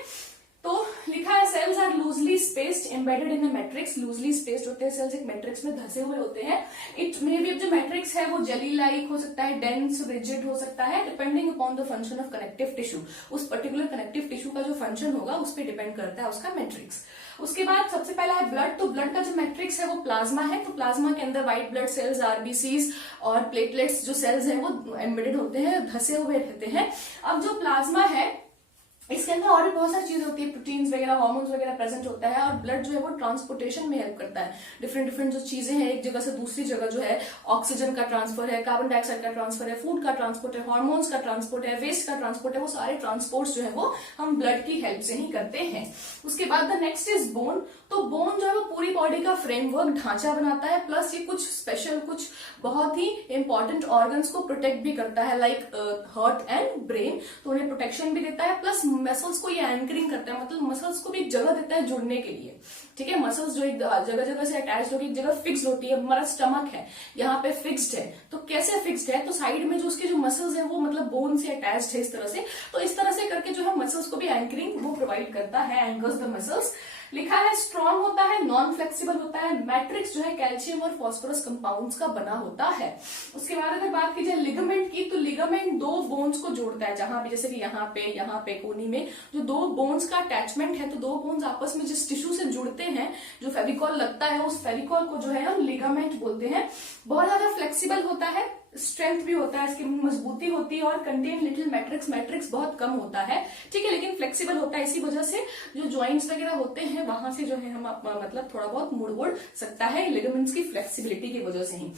तो लिखा है cells are loosely spaced embedded in a matrix. Loosely spaced होते हैं सेल्स, एक मैट्रिक्स में धसे हुए होते हैं। इट मे बी, जो मैट्रिक्स है वो जेली लाइक हो सकता है, डेंस, रिजिड हो सकता है, depending upon the function of connective tissue. उस पर्टिकुलर कनेक्टिव टिश्यू का जो फंक्शन होगा उस पर डिपेंड करता है उसका मैट्रिक्स। उसके बाद सबसे पहला है ब्लड। तो ब्लड का जो मैट्रिक्स है वो प्लाज्मा है। तो प्लाज्मा के अंदर व्हाइट ब्लड सेल्स, आरबीसीज और प्लेटलेट्स जो सेल्स हैं वो एम्बेडेड होते हैं, धसे हुए रहते हैं। अब जो प्लाज्मा है इसके अंदर और भी बहुत सारी चीजें होती है, प्रोटीन्स वगैरह, हार्मोन्स वगैरह प्रेजेंट होता है। और ब्लड जो है वो ट्रांसपोर्टेशन में हेल्प करता है। डिफरेंट जो चीजें हैं एक जगह से दूसरी जगह जो है, ऑक्सीजन का ट्रांसफर है, कार्बन डाइऑक्साइड का ट्रांसफर है, फूड का ट्रांसपोर्ट है, हार्मोन्स का ट्रांसपोर्ट है, वेस्ट का ट्रांसपोर्ट है, वो सारे ट्रांसपोर्ट जो है वो हम ब्लड की हेल्प से ही करते हैं। उसके बाद द नेक्स्ट इज बोन। तो बोन जो है वो पूरी बॉडी का फ्रेमवर्क, ढांचा बनाता है, प्लस ये कुछ स्पेशल, कुछ बहुत ही इंपॉर्टेंट ऑर्गन्स को प्रोटेक्ट भी करता है, लाइक हार्ट एंड ब्रेन। तो उन्हें प्रोटेक्शन भी देता है, प्लस मसल्स को ये एंकरिंग करता है, मतलब मसल्स को भी एक जगह देता है जुड़ने के लिए। ठीक है। मसल्स जो एक जगह जगह से अटैच होकर एक जगह फिक्स होती है, हमारा स्टमक है यहाँ पे फिक्स्ड है, तो कैसे फिक्स्ड है, तो साइड में जो उसके जो मसल्स है वो मतलब बोन से अटैच्ड है इस तरह से, तो इस तरह से करके जो है मसल्स को भी एंकरिंग वो प्रोवाइड करता है, एंकर्स द मसल्स। लिखा है स्ट्रॉन्ग होता है, नॉन फ्लेक्सिबल होता है, मैट्रिक्स जो है कैल्शियम और फास्फोरस कंपाउंड्स का बना होता है। उसके बाद अगर बात की जाए लिगामेंट की, तो लिगामेंट दो बोन्स को जोड़ता है, जहां भी जैसे कि यहाँ पे कोनी में जो दो बोन्स का अटैचमेंट है, तो दो बोन्स आपस में जिस टिश्यू से जुड़ते हैं, जो फेविकॉल लगता है, उस फेविकॉल को जो है हम लिगामेंट बोलते हैं। बहुत ज्यादा फ्लेक्सिबल होता है, स्ट्रेंथ भी होता है, इसकी मजबूती होती है, और कंटेन लिटिल मैट्रिक्स, मैट्रिक्स बहुत कम होता है, ठीक है, लेकिन फ्लेक्सिबल होता है। इसी वजह से जो जॉइंट्स वगैरह होते हैं वहां से जो है हम मतलब थोड़ा बहुत मुड़ सकता है लिगामेंट्स की फ्लेक्सिबिलिटी की वजह से ही।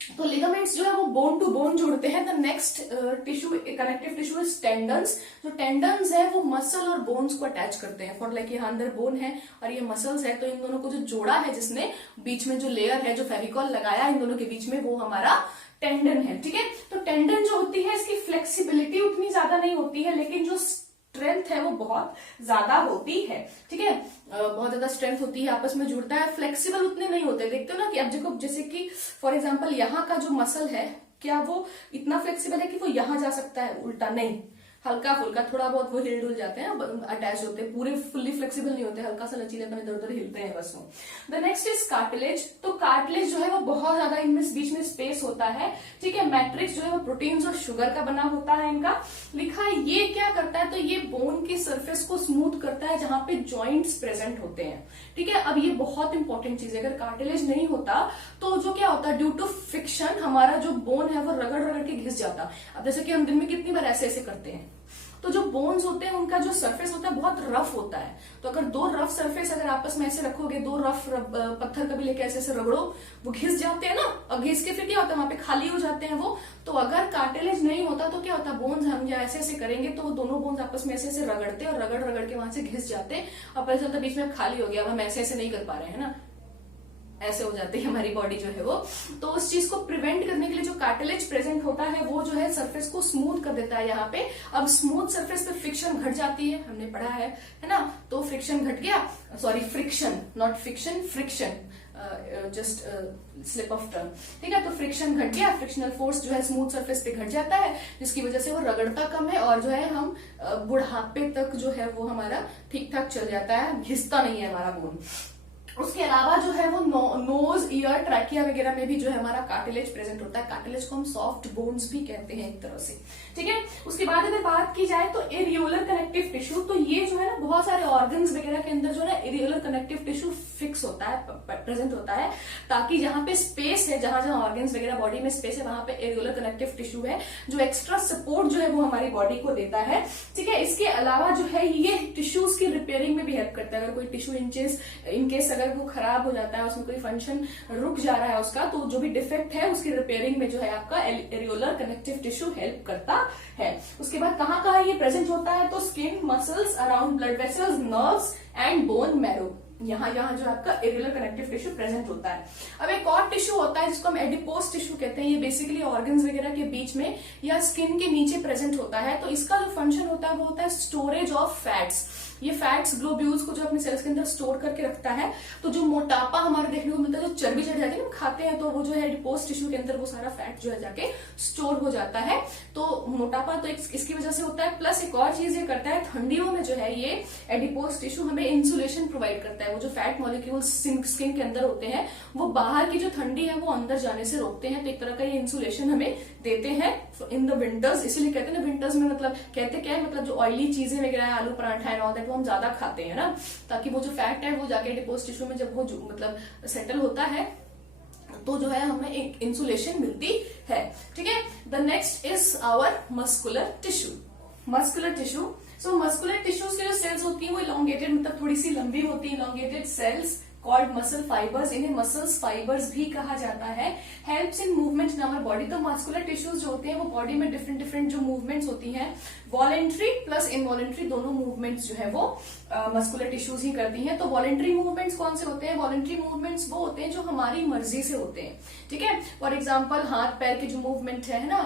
तो लिगामेंट्स जो है वो बोन टू बोन जोड़ते हैं। The next tissue, connective tissue is tendons. जो टेंडन्स है वो मसल और बोन्स को अटैच करते हैं, फॉर लाइक यहाँ अंदर बोन है और ये मसल्स है, तो इन दोनों को जो जोड़ा है, जिसने बीच में जो लेयर है, जो फेविकॉल लगाया इन दोनों के बीच में, वो हमारा टेंडन है, ठीक है। तो टेंडन जो होती है इसकी फ्लेक्सिबिलिटी उतनी ज्यादा नहीं होती है, लेकिन जो स्ट्रेंथ है वो बहुत ज्यादा होती है, ठीक है, बहुत ज्यादा स्ट्रेंथ होती है, आपस में जुड़ता है। फ्लेक्सिबल उतने नहीं होते, देखते हो ना कि अब देखो, जैसे कि फॉर एग्जांपल यहाँ का जो मसल है, क्या वो इतना फ्लेक्सिबल है कि वो यहाँ जा सकता है, उल्टा नहीं, हल्का फुल्का थोड़ा बहुत वो हिल डुल जाते हैं, अटैच होते हैं, पूरे फुल्ली फ्लेक्सिबल नहीं होते, हल्का सा लचीलापन इधर उधर हिलते हैं बस वो। The next is cartilage. तो कार्टिलेज जो है वो बहुत ज्यादा इनमें बीच में स्पेस होता है, ठीक है। मैट्रिक्स जो है वो प्रोटीन्स और शुगर का बना होता है इनका। लिखा है ये क्या करता है, तो ये बोन की सरफेस को स्मूथ करता है जहां पे जॉइंट्स प्रेजेंट होते हैं, ठीक है। अब ये बहुत इंपॉर्टेंट चीज है, अगर कार्टिलेज नहीं होता तो जो क्या होता है, ड्यू टू फ्रिक्शन हमारा जो बोन है वो रगड़ रगड़ के घिस जाता। अब जैसे कि हम दिन में कितनी बार ऐसे ऐसे करते हैं, तो जो बोन्स होते हैं उनका जो सरफेस होता है बहुत रफ होता है, तो अगर दो रफ सरफेस अगर आपस में ऐसे रखोगे, दो रफ पत्थर कभी लेके ऐसे ऐसे रगड़ो, वो घिस जाते हैं ना, और घिस के फिर क्या होता है, वहां पे खाली हो जाते हैं वो। तो अगर कार्टिलेज नहीं होता तो क्या होता है, बोन्स हम या ऐसे ऐसे करेंगे तो वो दोनों बोन्स आपस में ऐसे ऐसे रगड़ते और रगड़ रगड़ के वहां से घिस जाते, और पता चलता बीच में खाली हो गया, अब हम ऐसे ऐसे नहीं कर पा रहे हैं ना, ऐसे हो जाती है हमारी बॉडी जो है वो। तो उस चीज को प्रिवेंट करने के लिए जो कार्टिलेज प्रेजेंट होता है वो जो है सरफेस को स्मूथ कर देता है यहाँ पे। अब स्मूथ सरफेस पे फ्रिक्शन घट जाती है, हमने पढ़ा है ना, तो फ्रिक्शन घट गया, sorry friction not fiction, friction, just slip of tongue, ठीक है। तो फ्रिक्शन घट गया, फ्रिक्शनल फोर्स जो है स्मूथ सरफेस पे घट जाता है, जिसकी वजह से वो रगड़ता कम है, और जो है हम बुढ़ापे तक जो है वो हमारा ठीक ठाक चल जाता है, घिसता नहीं है हमारा बोन। उसके अलावा जो है वो नोज, ईयर, ट्रैकिया वगैरह में भी जो है हमारा कार्टिलेज प्रेजेंट होता है। कार्टिलेज को हम सॉफ्ट बोन्स भी कहते हैं एक तरह से, ठीक है। उसके बाद अगर बात की जाए तो एरियोलर कनेक्टिव टिश्यू, तो ये जो है ना बहुत सारे ऑर्गन्स वगैरह के अंदर जो है एरियोलर कनेक्टिव टिश्यू फिक्स होता है, प्रेजेंट होता है, ताकि जहां पे स्पेस है, जहां जहां ऑर्गन्स वगैरह बॉडी में स्पेस है, वहां पे एरियोलर कनेक्टिव टिश्यू है जो एक्स्ट्रा सपोर्ट जो है वो हमारी बॉडी को देता है, ठीक है। इसके अलावा जो है ये टिश्यूज की रिपेयरिंग में भी हेल्प करता है। अगर कोई टिश्यू इनकेस अगर वो खराब हो जाता है, उसमें कोई फंक्शन रुक जा रहा है उसका, तो जो भी डिफेक्ट है उसकी रिपेयरिंग में जो है आपका एरियोलर कनेक्टिव टिश्यू हेल्प करता है। उसके बाद कहाँ कहाँ ये प्रेजेंट होता है, तो skin, muscles, around blood vessels, nerves and bone marrow, यहाँ जो आपका एरियोलर कनेक्टिव टिश्यू प्रेजेंट होता है। अब एक और टिश्यू होता है जिसको हम एडिपोज टिश्यू कहते हैं, ये बेसिकली ऑर्गन्स वगैरह के बीच में या स्किन के नीचे प्रेजेंट होता है। तो इसका जो फंक्शन होता है वो होता है स्टोरेज ऑफ फैट्स। ये फैट्स ग्लोब्यूल्स को जो अपने सेल्स के अंदर स्टोर करके रखता है। तो जो मोटापा हमारे देखने को मिलता है, जो चर्बी चढ़ जाती है ना खाते हैं, तो वो जो है एडिपोज टिश्यू के अंदर वो सारा फैट जो है जाके स्टोर हो जाता है। तो मोटापा तो इसकी वजह से होता है, प्लस एक और चीज ये करता है, ठंडियों में जो है ये एडिपोज टिश्यू हमें इंसुलेशन प्रोवाइड करता है। वो जो फैट मॉलिक्यूल्स स्किन के अंदर होते हैं वो बाहर की जो ठंडी है वो अंदर जाने से रोकते हैं, तो एक तरह का ये इंसुलेशन हमें देते हैं इन द विंटर्स। इसीलिए कहते हैं ना विंटर्स में, मतलब कहते क्या है, मतलब जो ऑयली चीजें वगैरह है, आलू पराठा है, ऑल दैट, वो हम ज्यादा खाते हैं ना, ताकि वो जो फैट है वो जाके एडिपोज टिश्यू में जब वो मतलब सेटल होता है तो जो है हमें एक इंसुलेशन मिलती है, ठीक है। The next is our muscular tissue. Muscular tissue, so muscular tissues के जो सेल्स होती है वो इलोंगेटेड, मतलब थोड़ी सी लंबी होती है, elongated cells called muscle fibres, इन्हें मसल्स फाइबर्स भी कहा जाता है। Helps in movement in our body. तो मस्कुलर टिश्यूज जो होते हैं वो बॉडी में डिफरेंट डिफरेंट जो मूवमेंट्स होती हैं, वॉलेंट्री प्लस इनवॉलेंट्री दोनों मूवमेंट्स जो है वो मस्कुलर टिश्यूज ही करती हैं। तो वॉलेंट्री मूवमेंट्स कौन से होते हैं, वॉलेंट्री मूवमेंट्स वो होते हैं जो हमारी मर्जी से होते हैं, ठीक है। फॉर एग्जाम्पल हाथ पैर के जो मूवमेंट है ना,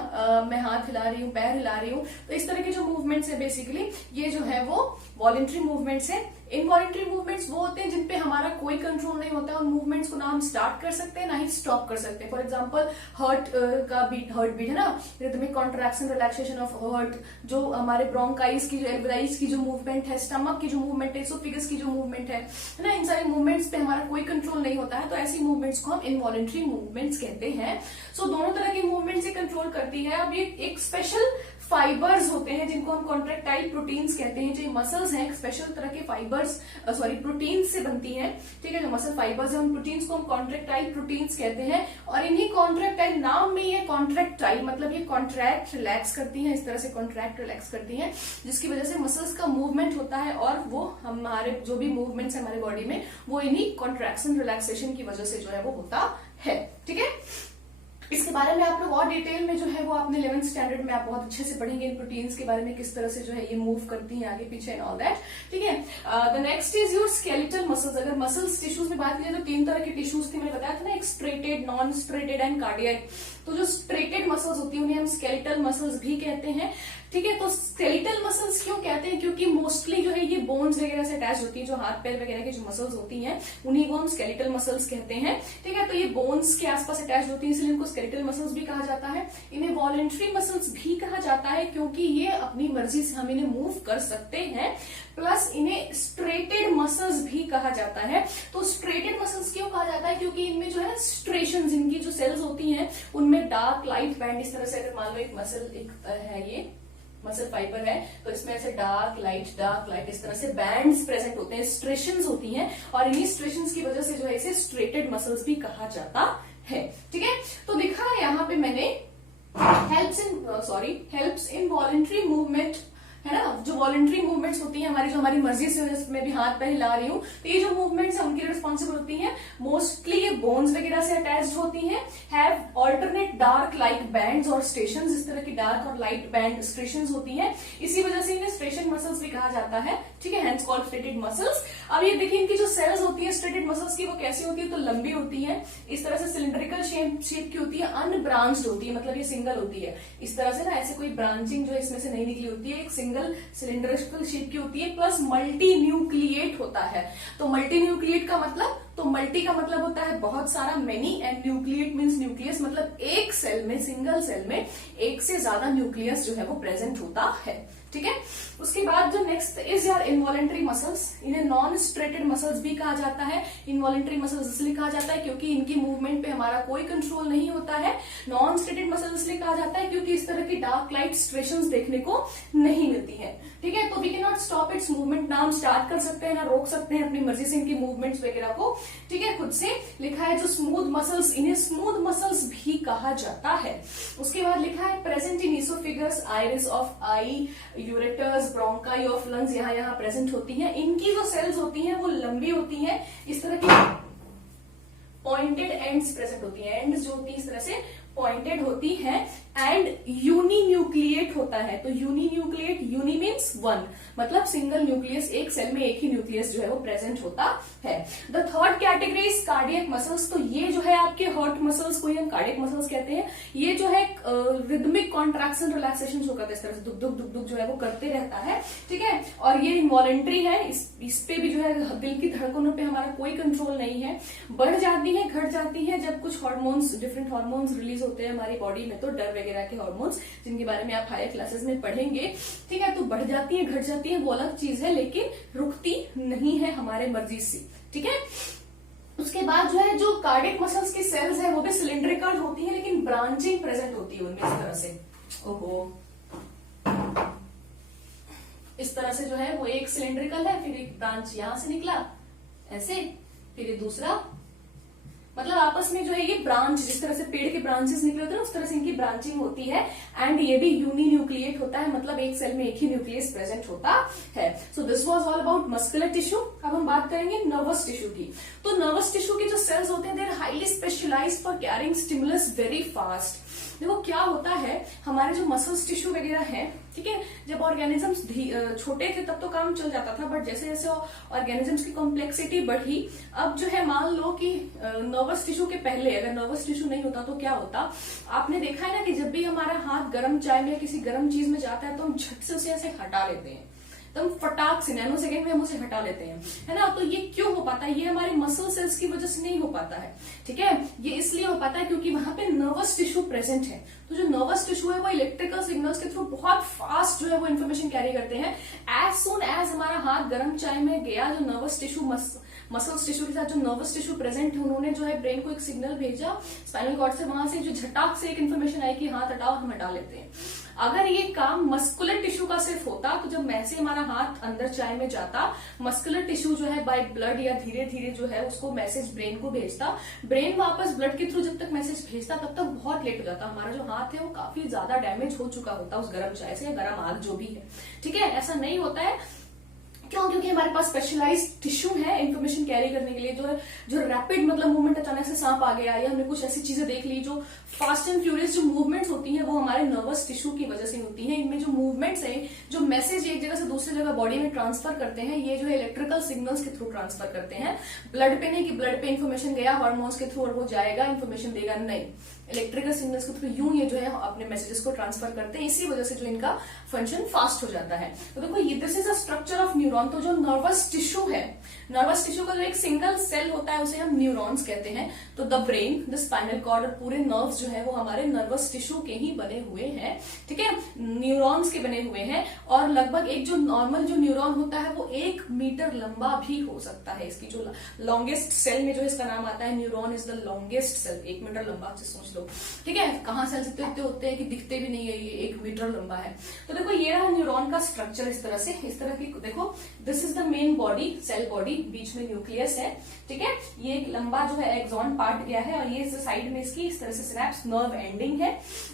मैं हाथ हिला रही हूँ, पैर हिला रही हूँ, तो इस तरह के जो मूवमेंट्स है बेसिकली ये जो है वो वॉलेंट्री मूवमेंट्स है। इनवॉलेंट्री मूवमेंट्स वो होते हैं जिनपे हमारा कोई कंट्रोल नहीं होता है। उन मूवमेंट्स को ना हम स्टार्ट कर सकते हैं ना ही स्टॉप कर सकते हैं। फॉर एग्जांपल हार्ट बीट है ना, rhythmic contraction relaxation of heart, जो हमारे ब्रोंकाइज की, जो एल्वेलाइज की जो मूवमेंट है, स्टमक की जो मूवमेंट है, एसोफेगस की जो मूवमेंट है ना, इन सारे मूवमेंट्स पे हमारा कोई कंट्रोल नहीं होता है। तो ऐसी मूवमेंट्स को हम इनवॉलेंट्री मूवमेंट्स कहते हैं। सो दोनों तरह की मूवमेंट से कंट्रोल करती है। अब ये एक स्पेशल फाइबर्स होते हैं जिनको हम कॉन्ट्रेक्टाइल प्रोटीन्स कहते हैं। जो मसल्स हैं, स्पेशल तरह के फाइबर्स प्रोटीन्स से बनती हैं, ठीक है। जो मसल फाइबर्स हैं उन प्रोटीन्स को हम कॉन्ट्रेक्टाइल प्रोटीन्स कहते हैं। और इन्हीं कॉन्ट्रेक्टाइल, नाम में ये कॉन्ट्रेक्टाइल मतलब ये कॉन्ट्रैक्ट रिलैक्स करती हैं, इस तरह से कॉन्ट्रैक्ट रिलैक्स करती हैं, जिसकी वजह से मसल्स का मूवमेंट होता है। और वो हमारे जो भी मूवमेंट्स है हमारे बॉडी में, वो इन्हीं कॉन्ट्रैक्शन रिलैक्सेशन की वजह से जो है वो होता है, ठीक है। इसके बारे में आप लोग और डिटेल में जो है वो आपने 11th स्टैंडर्ड में आप बहुत अच्छे से पढ़ेंगे इन प्रोटीन्स के बारे में, किस तरह से जो है ये मूव करती हैं आगे पीछे एंड ऑल दैट, ठीक है। The next is your skeletal muscles. अगर मसल्स टिश्यूज में बात की तो 3 तरह के टिश्यूज थे, मैंने बताया था ना, एक striated, non striated and cardiac. तो जो स्ट्रेटेड मसल्स होती है उन्हें हम स्केलेटल मसल्स भी कहते हैं, ठीक है। तो स्केलेटल मसल्स क्यों कहते हैं? क्योंकि मोस्टली जो है ये बोन्स वगैरह से अटैच होती है। जो हाथ पैर वगैरह की जो मसल्स होती हैं उन्हीं को हम स्केलेटल मसल्स कहते हैं, ठीक है। तो ये बोन्स के आसपास अटैच होती है, इसलिए इनको स्केलेटल मसल्स भी कहा जाता है। इन्हें वॉलेंट्री मसल्स भी कहा जाता है क्योंकि ये अपनी मर्जी से हम इन्हें मूव कर सकते हैं। प्लस इन्हें स्ट्रेटेड मसल्स भी कहा जाता है। तो स्ट्रेटेड मसल्स क्यों कहा जाता है? क्योंकि इनमें जो है स्ट्रेशंस, इनकी जो सेल्स होती हैं उनमें डार्क लाइट बैंड, इस तरह से अगर मान लो एक मसल है, ये मसल फाइबर है, तो इसमें ऐसे डार्क लाइट इस तरह से बैंड्स प्रेजेंट होते हैं, स्ट्रेशंस होती हैं। और इन्हीं स्ट्रेशंस की वजह से जो है इसे स्ट्रेटेड मसल्स भी कहा जाता है, ठीक है। तो लिखा है यहाँ पे मैंने हेल्प्स इन वॉलेंट्री मूवमेंट, है ना। जो वॉलेंट्री मूवमेंट्स होती हैं हमारी, जो हमारी मर्जी से, मैं भी हाथ पैर हिला रही हूँ, तो ये जो मूवमेंट्स है उनकी रिस्पॉन्सिबल होती हैं। मोस्टली ये बोन्स वगैरह से अटैच्ड होती हैं। Have alternate dark light bands और स्टेशंस, इस तरह की डार्क और लाइट बैंड स्टेशंस होती हैं। इसी वजह से इन्हें स्टेशन मसल्स भी कहा जाता है, ठीक है, हैंस कॉल्ड स्ट्रेटेड मसल्स। अब ये देखिए इनकी जो सेल्स होती है स्ट्रेटेड मसल्स की, वो कैसी होती है? तो लंबी होती है, इस तरह से सिलिंड्रिकल शेप की होती है, अनब्रांच्ड होती है, मतलब ये सिंगल होती है। इस तरह से ना, ऐसे कोई ब्रांचिंग जो इसमें से नहीं निकली होती है, एक सिंगल सिलिंड्रिकल शेप की होती है। प्लस मल्टी न्यूक्लिएट होता है। तो मल्टी न्यूक्लिएट का मतलब, तो मल्टी का मतलब होता है बहुत सारा, many, and nucleate means nucleus, मतलब एक सेल में, सिंगल सेल में एक से ज्यादा न्यूक्लियस जो है वो प्रेजेंट होता है, ठीक है। उसके बाद जो नेक्स्ट इज यार इनवॉलेंट्री मसल्स। इन्हें नॉन स्ट्रेटेड मसल्स भी कहा जाता है। इनवॉलेंट्री मसल्स इसलिए कहा जाता है क्योंकि इनकी मूवमेंट पे हमारा कोई कंट्रोल नहीं होता है। नॉन स्ट्रेटेड मसल्स इसलिए कहा जाता है क्योंकि इस तरह की डार्क लाइट स्ट्रेशंस देखने को नहीं मिलती है, ठीक है। तो we can not stop its movement, ना हम स्टार्ट कर सकते हैं ना रोक सकते हैं अपनी मर्जी से इनकी मूवमेंट्स वगैरह को, ठीक है। खुद से लिखा है जो स्मूथ मसल्स, इन्हें स्मूथ मसल्स भी कहा जाता है। उसके बाद लिखा है present in oesophagus, iris of I, ureters, bronchi of lungs, यहाँ प्रेजेंट होती हैं। इनकी जो सेल्स होती हैं वो लंबी होती हैं, इस तरह की पॉइंटेड एंड्स प्रेजेंट होती हैं। एंड्स जो होती है इस तरह से पॉइंटेड होती है। एंड यूनिन्यूक्लिएट होता है। तो यूनिन्यूक्लिएट, यूनि मीन्स वन, मतलब सिंगल न्यूक्लियस, एक सेल में एक ही न्यूक्लियस जो है वो प्रेजेंट होता है। The third category is cardiac muscles. तो ये जो है आपके हार्ट मसल्स को ही हम कार्डियक मसल्स कहते हैं। ये जो है रिदमिक कॉन्ट्रैक्शन रिलैक्सेशन जो करता है, इस तरह से दुख दुख दुख दुख जो है वो करते रहता है, ठीक है। और ये इनवॉलेंट्री है, इस पे भी जो है दिल की धड़कनों पे हमारा कोई कंट्रोल नहीं है। बढ़ जाती है, घट जाती है जब कुछ हार्मोन्स, डिफरेंट हार्मोन्स रिलीज होते हैं हमारी बॉडी में। तो डर वगैरह के हार्मोन्स जिनके बारे में आप हायर क्लासेस में पढ़ेंगे, ठीक है। तो बढ़ जाती है, घट जाती है, वो अलग चीज है, लेकिन रुकती नहीं है हमारे मर्जी से, ठीक है। उसके बाद जो है जो कार्डियक मसल्स की सेल्स है वो भी सिलिंड्रिकल होती है, लेकिन ब्रांचिंग प्रेजेंट होती है उनमें, इस तरह से, ओहो, इस तरह से जो है वो एक सिलिंड्रिकल है, फिर एक ब्रांच यहां से निकला ऐसे, फिर ये दूसरा, मतलब आपस में जो है ये ब्रांच, जिस तरह से पेड़ के ब्रांचेस निकले होते हैं उस तरह से इनकी ब्रांचिंग होती है। एंड ये भी यूनिन्यूक्लिएट होता है, मतलब एक सेल में एक ही न्यूक्लियस प्रेजेंट होता है। So this was all about muscular tissue. अब हम बात करेंगे नर्वस टिश्यू की। तो नर्वस टिश्यू के जो सेल्स होते हैं they are highly specialised for carrying stimulus very fast. देखो क्या होता है, हमारे जो मसल्स टिश्यू वगैरह है, ठीक है, जब ऑर्गेनिजम्स छोटे थे तब तो काम चल जाता था, बट जैसे जैसे ऑर्गेनिजम्स की कॉम्प्लेक्सिटी बढ़ी, अब जो है मान लो कि नर्वस टिश्यू के पहले अगर नर्वस टिश्यू नहीं होता तो क्या होता, आपने देखा है ना कि जब भी हमारा हाथ गर्म चाय में किसी गर्म चीज में जाता है तो हम झट से उसे ऐसे हटा लेते हैं, एकदम फटाक से नैनो सेकंड में हम उसे हटा लेते हैं, है ना। तो ये क्यों हो पाता है? ये हमारे मसल सेल्स की वजह से नहीं हो पाता है, ठीक है। ये इसलिए हो पाता है क्योंकि वहां पे नर्वस टिश्यू प्रेजेंट है। तो जो नर्वस टिश्यू है वो इलेक्ट्रिकल सिग्नल्स के थ्रू बहुत फास्ट जो है वो इन्फॉर्मेशन कैरी करते हैं। एज सून एज हमारा हाथ गर्म चाय में गया, जो नर्वस टिश्यू मसल्स टिश्यू के साथ जो नर्वस टिश्यू प्रेजेंट है, उन्होंने जो है ब्रेन को एक सिग्नल भेजा स्पाइनल कॉर्ड से, वहां से जो झटाक से एक इन्फॉर्मेशन आई कि हाथ हटाओ, हम हटा लेते हैं। अगर ये काम मस्कुलर टिश्यू का सिर्फ होता, तो जब वैसे हमारा हाथ अंदर चाय में जाता, मस्कुलर टिश्यू जो है बाय ब्लड या धीरे धीरे जो है उसको मैसेज ब्रेन को भेजता, ब्रेन वापस ब्लड के थ्रू जब तक मैसेज भेजता तब तक बहुत लेट हो जाता, हमारा जो हाथ है वो काफी ज्यादा डैमेज हो चुका होता उस गर्म चाय से या गर्म आग जो भी है, ठीक है। ऐसा नहीं होता है, क्यों? क्योंकि हमारे पास स्पेशलाइज्ड टिश्यू है इन्फॉर्मेशन कैरी करने के लिए। जो रैपिड मतलब मूवमेंट, अचानक से सांप आ गया या हमने कुछ ऐसी चीजें देख ली, जो फास्ट एंड फ्यूरियस जो मूवमेंट्स होती हैं वो हमारे नर्वस टिश्यू की वजह से होती हैं। इनमें जो मूवमेंट्स हैं, जो मैसेज एक जगह से दूसरी जगह बॉडी में ट्रांसफर करते हैं, ये जो है इलेक्ट्रिकल सिग्नल्स के थ्रू ट्रांसफर करते हैं। ब्लड पे नहीं कि ब्लड पे इन्फॉर्मेशन गया हार्मोन्स के थ्रू और वो जाएगा इन्फॉर्मेशन देगा, नहीं, इलेक्ट्रिकल सिग्नल्स के थ्रू यूं ये जो है अपने मैसेजेस को ट्रांसफर करते हैं। इसी वजह से जो इनका फंक्शन फास्ट हो जाता है। तो देखो, this is a structure of neuron. तो जो नर्वस टिश्यू है, नर्वस टिश्यू का जो एक सिंगल सेल होता है उसे हम न्यूरॉन्स कहते हैं। तो the brain, the spinal cord और पूरे नर्व्स जो है वो हमारे नर्वस टिश्यू के ही बने हुए हैं, ठीक है, न्यूरॉन्स के बने हुए हैं। और लगभग एक जो नॉर्मल जो न्यूरॉन होता है वो 1 मीटर लंबा भी हो सकता है। इसकी जो लॉन्गेस्ट सेल में जो इसका नाम आता है, neuron is the longest cell, 1 metre लंबा से सोच लो, ठीक है। कहां सेल्स इतने होते हैं कि दिखते भी नहीं है, ये 1 मीटर लंबा है। तो देखो, ये रहा न्यूरॉन का स्ट्रक्चर इस तरह से, इस तरह की देखो, this is the main body, cell body, बीच में न्यूक्लियस है, ठीक है। ये एक लंबा जो है एक्सॉन पार्ट गया है और ये साइड में इसकी इस तरह से सिनेप्स नर्व एंडिंग है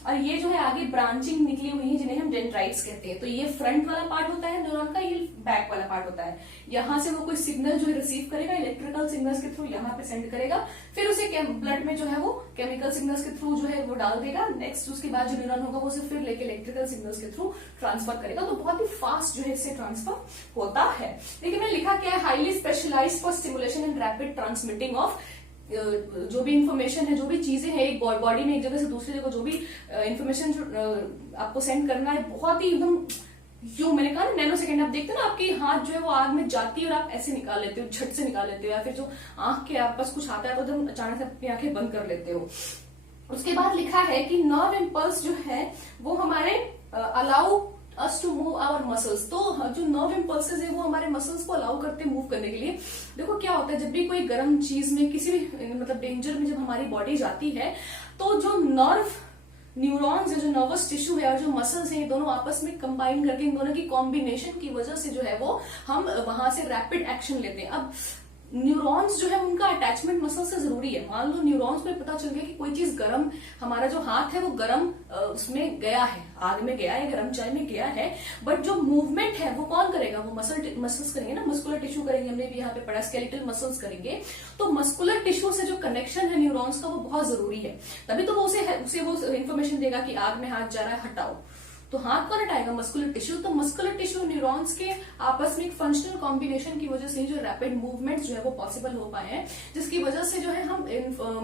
और ये जो है आगे ब्रांचिंग निकली हुई है जिन्हें हम डेंड्राइट्स कहते हैं। तो ये फ्रंट वाला पार्ट होता है न्यूरॉन का, ये बैक वाला पार्ट होता है। यहाँ से वो कोई सिग्नल जो है रिसीव करेगा इलेक्ट्रिकल सिग्नल्स के थ्रू, यहाँ पे सेंड करेगा, फिर उसे ब्लड में जो है वो केमिकल सिग्नल्स के थ्रू जो है वो डाल देगा। नेक्स्ट उसके बाद जो न्यूरॉन होगा वो फिर लेके इलेक्ट्रिकल सिग्नल्स के थ्रू ट्रांसफर करेगा। तो बहुत ही फास्ट जो है इससे ट्रांसफर होता है। देखिए, मैं लिखा क्या है, highly specialised for stimulation and rapid transmitting of, जो भी इंफॉर्मेशन है, जो भी चीजें हैं एक बॉडी में एक जगह से दूसरी जगह जो भी इंफॉर्मेशन आपको सेंड करना है, बहुत ही एकदम यूं, मैंने कहा नैनो सेकंड। आप देखते हो ना, आपकी हाथ जो है वो आग में जाती है और आप ऐसे निकाल लेते हो, झट से निकाल लेते हो, या फिर जो आंख के आसपास कुछ आता है तो एकदम अचानक से अपनी आंखें बंद कर लेते हो। उसके बाद लिखा है कि नर्व इम्पल्स जो है वो हमारे allow us to move our muscles. तो जो नर्व इम्पल्सेस है वो हमारे मसल्स को अलाउ करते हैं मूव करने के लिए। देखो क्या होता है, जब भी कोई गर्म चीज में किसी भी मतलब डेंजर में जब हमारी बॉडी जाती है, तो जो नर्व न्यूरॉन्स है, जो नर्वस टिश्यू है और जो मसल्स है, ये दोनों आपस में कंबाइन करके इन दोनों की कॉम्बिनेशन की वजह से जो है वो हम वहां से रैपिड एक्शन लेते हैं। अब न्यूरॉन्स जो है उनका अटैचमेंट मसल से जरूरी है। मान लो न्यूरॉन्स में पता चल गया कि कोई चीज गर्म, हमारा जो हाथ है वो गर्म उसमें गया है, आग में गया है, गर्म चाय में गया है, बट जो मूवमेंट है वो कौन करेगा? वो मसल्स करेंगे ना, मस्कुलर टिश्यू करेंगे। हमने भी यहाँ पे पढ़ा स्केलेटल मसल्स करेंगे। तो मस्कुलर टिश्यू से जो कनेक्शन है न्यूरॉन्स का वो बहुत जरूरी है, तभी तो वो उसे वो इन्फॉर्मेशन देगा कि आग में हाथ जा रहा है, हटाओ। तो हाथ कौन हटाएगा? Muscular tissue. तो मस्कुलर टिश्यू न्यूरॉन्स के आपस में एक फंक्शनल कॉम्बिनेशन की वजह से जो रैपिड मूवमेंट जो है वो पॉसिबल हो पाए हैं, जिसकी वजह से जो है हम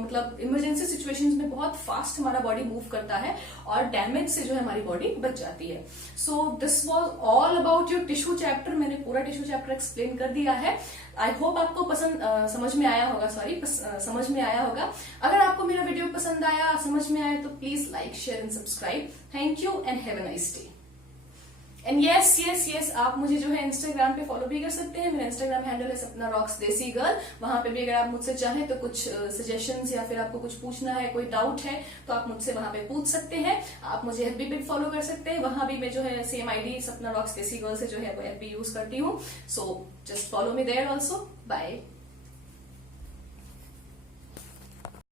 मतलब इमरजेंसी सिचुएशंस में बहुत फास्ट हमारा बॉडी मूव करता है और डैमेज से जो है हमारी बॉडी बच जाती है। So this was all about your tissue chapter. मैंने पूरा टिश्यू चैप्टर एक्सप्लेन कर दिया है। आई होप आपको समझ में आया होगा, समझ में आया होगा। अगर आपको मेरा वीडियो पसंद आया, समझ में आया, तो please like, share and subscribe. Thank you and have a nice day. And yes, आप मुझे जो है इंस्टाग्राम पे फॉलो भी कर सकते हैं। मेरा इंस्टाग्राम हैंडल है सपना रॉक्स देसी गर्ल। वहां पे भी अगर आप मुझसे चाहें तो कुछ सजेशंस या फिर आपको कुछ पूछना है, कोई डाउट है, तो आप मुझसे वहां पे पूछ सकते हैं। आप मुझे एफबी पे फॉलो कर सकते हैं, वहां भी मैं जो है same ID Sapna rocks desi girl से जो है वो एफबी यूज करती हूँ। So just follow me there also. Bye.